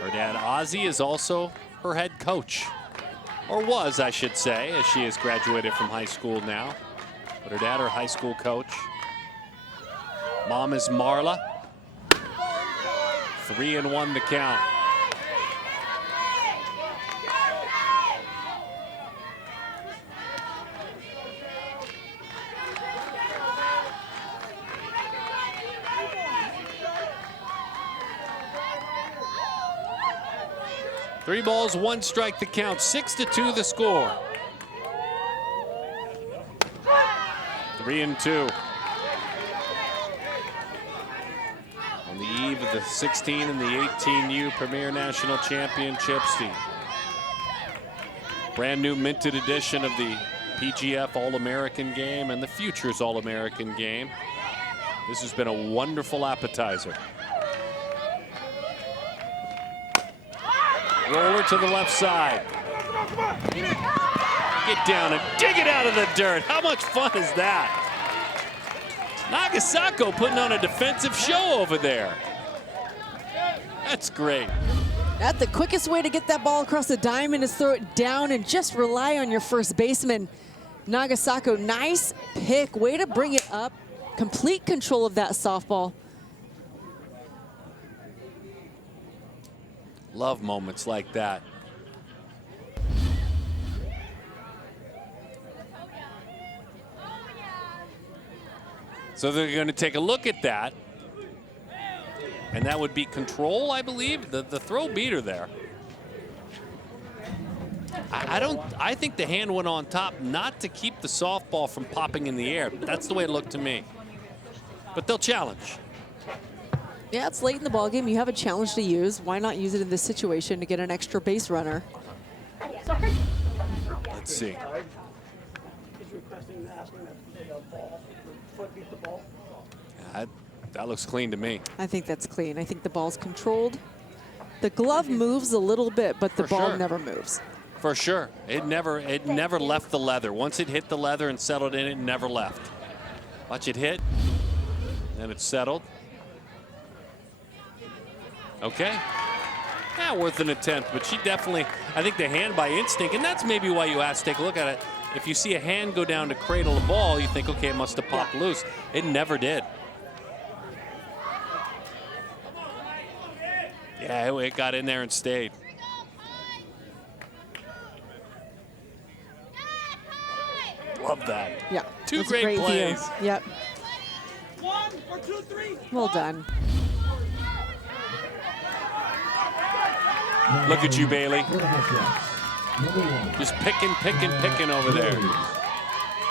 Her dad, Ozzy, is also her head coach. Or was, I should say, as she has graduated from high school now. But her dad, her high school coach. Mom is Marla. 3-1 the count. Three balls, 1 strike to count. 6-2 the score. 3-2. On the eve of the 16 and the 18U Premier National Championships, the brand new minted edition of the PGF All-American game and the Futures All-American game. This has been a wonderful appetizer. Roller to the left side. Get down and dig it out of the dirt. How much fun is that? Nagasako putting on a defensive show over there. That's great. That's the quickest way to get that ball across the diamond is throw it down and just rely on your first baseman. Nagasako, nice pick. Way to bring it up. Complete control of that softball. Love moments like that. So they're going to take a look at that. And that would be control, I believe. The throw beat her there. I think the hand went on top not to keep the softball from popping in the air. That's the way it looked to me. But they'll challenge. Yeah, it's late in the ballgame. You have a challenge to use. Why not use it in this situation to get an extra base runner? Let's see. That looks clean to me. I think that's clean. I think the ball's controlled. The glove moves a little bit, but the ball never moves. For sure. It never left the leather. Once it hit the leather and settled in, it never left. Watch it hit, and it's settled. Okay. Yeah, worth an attempt, but she definitely, I think the hand by instinct, and that's maybe why you asked to take a look at it. If you see a hand go down to cradle the ball, you think, okay, it must have popped loose. It never did. Yeah, it got in there and stayed. Love that. Yeah. Two great plays. View. Yep. 1 or 2, 3. Well done. Look at you, Bailey. Just picking over there.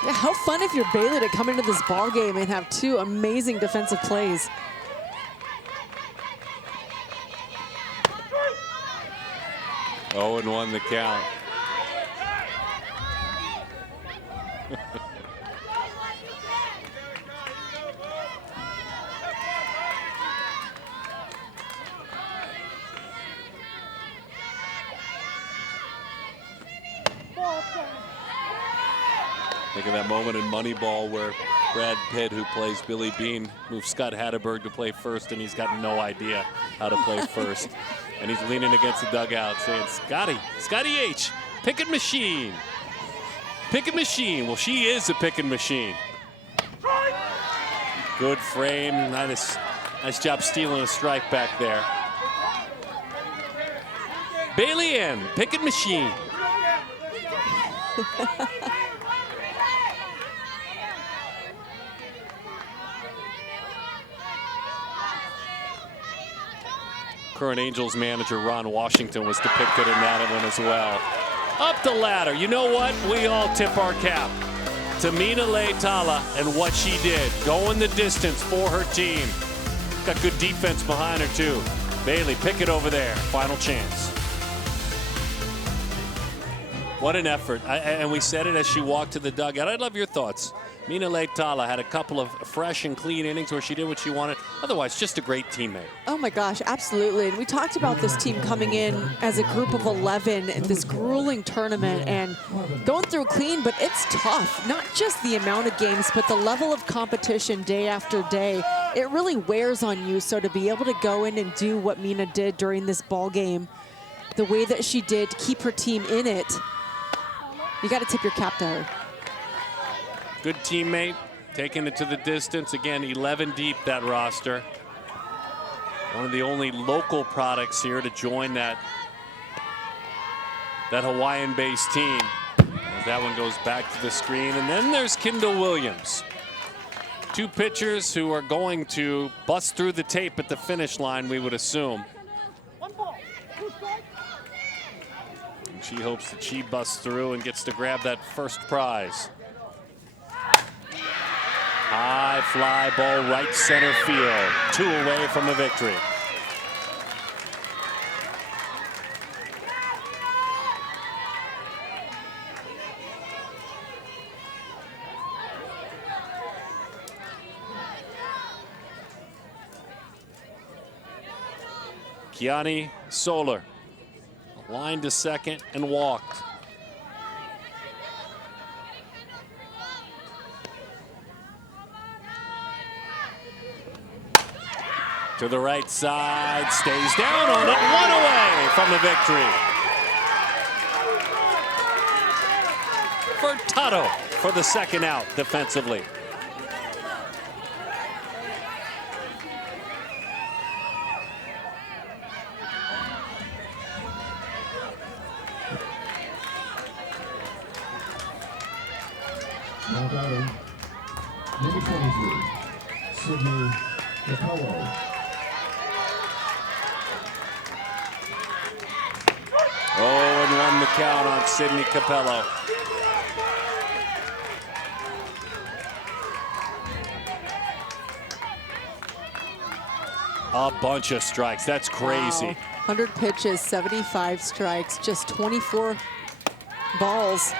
Yeah, how fun if you're Bailey to come into this ball game and have 2 amazing defensive plays. Oh, and 1 the count. Think of that moment in Moneyball where Brad Pitt, who plays Billy Bean, moves Scott Hatterberg to play first, and he's got no idea how to play first. And he's leaning against the dugout saying, Scotty H, picking machine. Picking machine. Well, she is a picking machine. Good frame. Nice job stealing a strike back there. Bailey Ann, picking machine. Current Angels manager Ron Washington was depicted in that one as well. Up the ladder. You know what? We all tip our cap to Mina Leitala and what she did. Going the distance for her team. Got good defense behind her, too. Bailey, pick it over there. Final chance. What an effort. And we said it as she walked to the dugout. I'd love your thoughts. Mina Leitala had a couple of fresh and clean innings where she did what she wanted. Otherwise, just a great teammate. Oh my gosh, absolutely. And we talked about this team coming in as a group of 11 in this grueling tournament and going through clean, but it's tough. Not just the amount of games, but the level of competition day after day. It really wears on you. So to be able to go in and do what Mina did during this ball game, the way that she did to keep her team in it, you got to tip your cap to her. Good teammate, taking it to the distance. Again, 11 deep, that roster. One of the only local products here to join that Hawaiian-based team. As that one goes back to the screen. And then there's Kendall Williams. Two pitchers who are going to bust through the tape at the finish line, we would assume. And she hopes that she busts through and gets to grab that first prize. High fly ball, right center field. 2 away from a victory. Kiani Solar lined to second and walked. To the right side, stays down on it, 1 away from the victory. Furtado for the second out defensively. Now batting, number 23, Sydney Capello. 0-1 the count on Sydney Capello. A bunch of strikes. That's crazy. Wow. 100 pitches, 75 strikes, just 24 balls.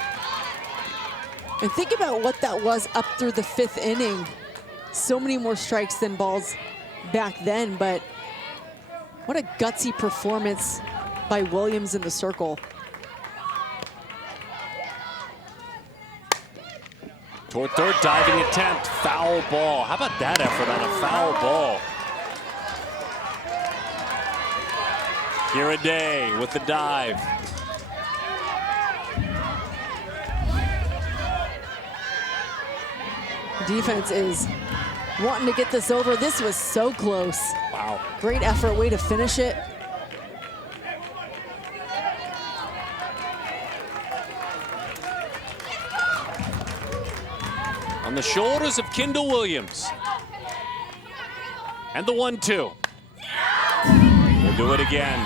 And think about what that was up through the 5th inning. So many more strikes than balls back then, but what a gutsy performance by Williams in the circle. Toward third, diving attempt, foul ball. How about that effort on a foul ball? Kira Day with the dive. Defense is wanting to get this over. This was so close. Wow. Great effort, way to finish it. On the shoulders of Kendall Williams. And the 1-2. We'll do it again.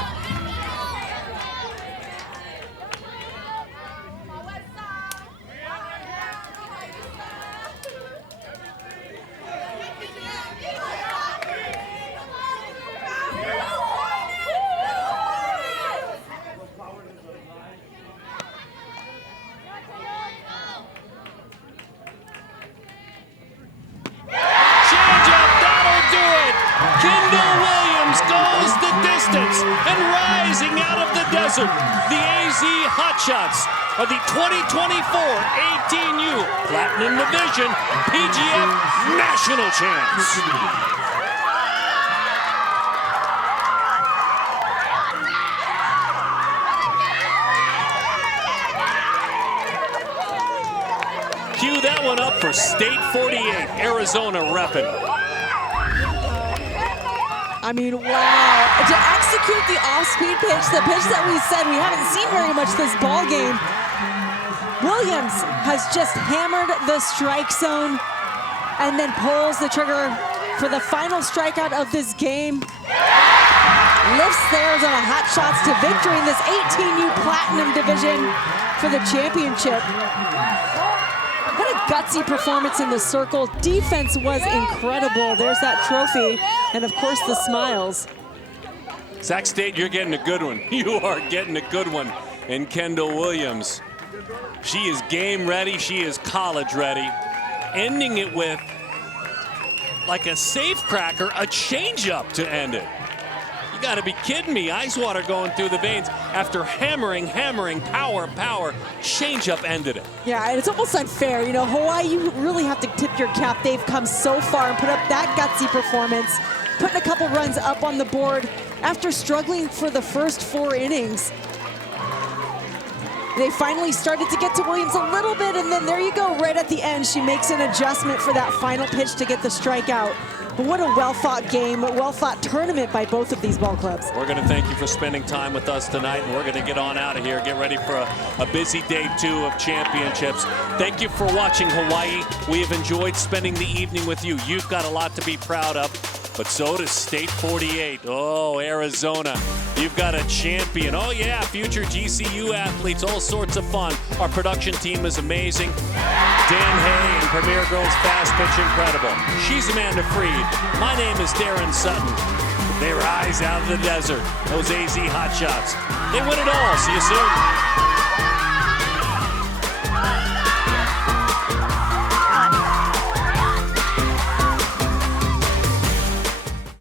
And rising out of the desert, the AZ Hotshots are the 2024 18U Platinum Division PGF National Champs. Cue that one up for State 48, Arizona repping. I mean, wow. To execute the off-speed pitch, the pitch that we said we haven't seen very much this ball game, Williams has just hammered the strike zone and then pulls the trigger for the final strikeout of this game. Lifts the Arizona Hotshots to victory in this 18U Platinum Division for the championship. What a gutsy performance in the circle. Defense was incredible. There's that trophy, and of course the smiles. Sac State, you're getting a good one. You are getting a good one in Kendall Williams. She is game ready. She is college ready. Ending it with, like a safe cracker, a changeup to end it. You gotta be kidding me. Ice water going through the veins after hammering, power, changeup ended it. Yeah, and it's almost unfair. You know, Hawaii, you really have to tip your cap. They've come so far and put up that gutsy performance, putting a couple runs up on the board after struggling for the first 4 innings. They finally started to get to Williams a little bit, and then there you go, right at the end, she makes an adjustment for that final pitch to get the strikeout. But what a well-fought game, a well-fought tournament by both of these ball clubs. We're going to thank you for spending time with us tonight, and we're going to get on out of here, get ready for a busy day 2 of championships. Thank you for watching Hawaii. We have enjoyed spending the evening with you. You've got a lot to be proud of, but so does State 48. Oh, Arizona, you've got a champion. Oh yeah, future GCU athletes, all sorts of fun. Our production team is amazing. Dan Hay and Premier Girls Fast Pitch, incredible. She's Amanda Freed. My name is Darren Sutton. They rise out of the desert. Those AZ Hotshots. They win it all. See you soon.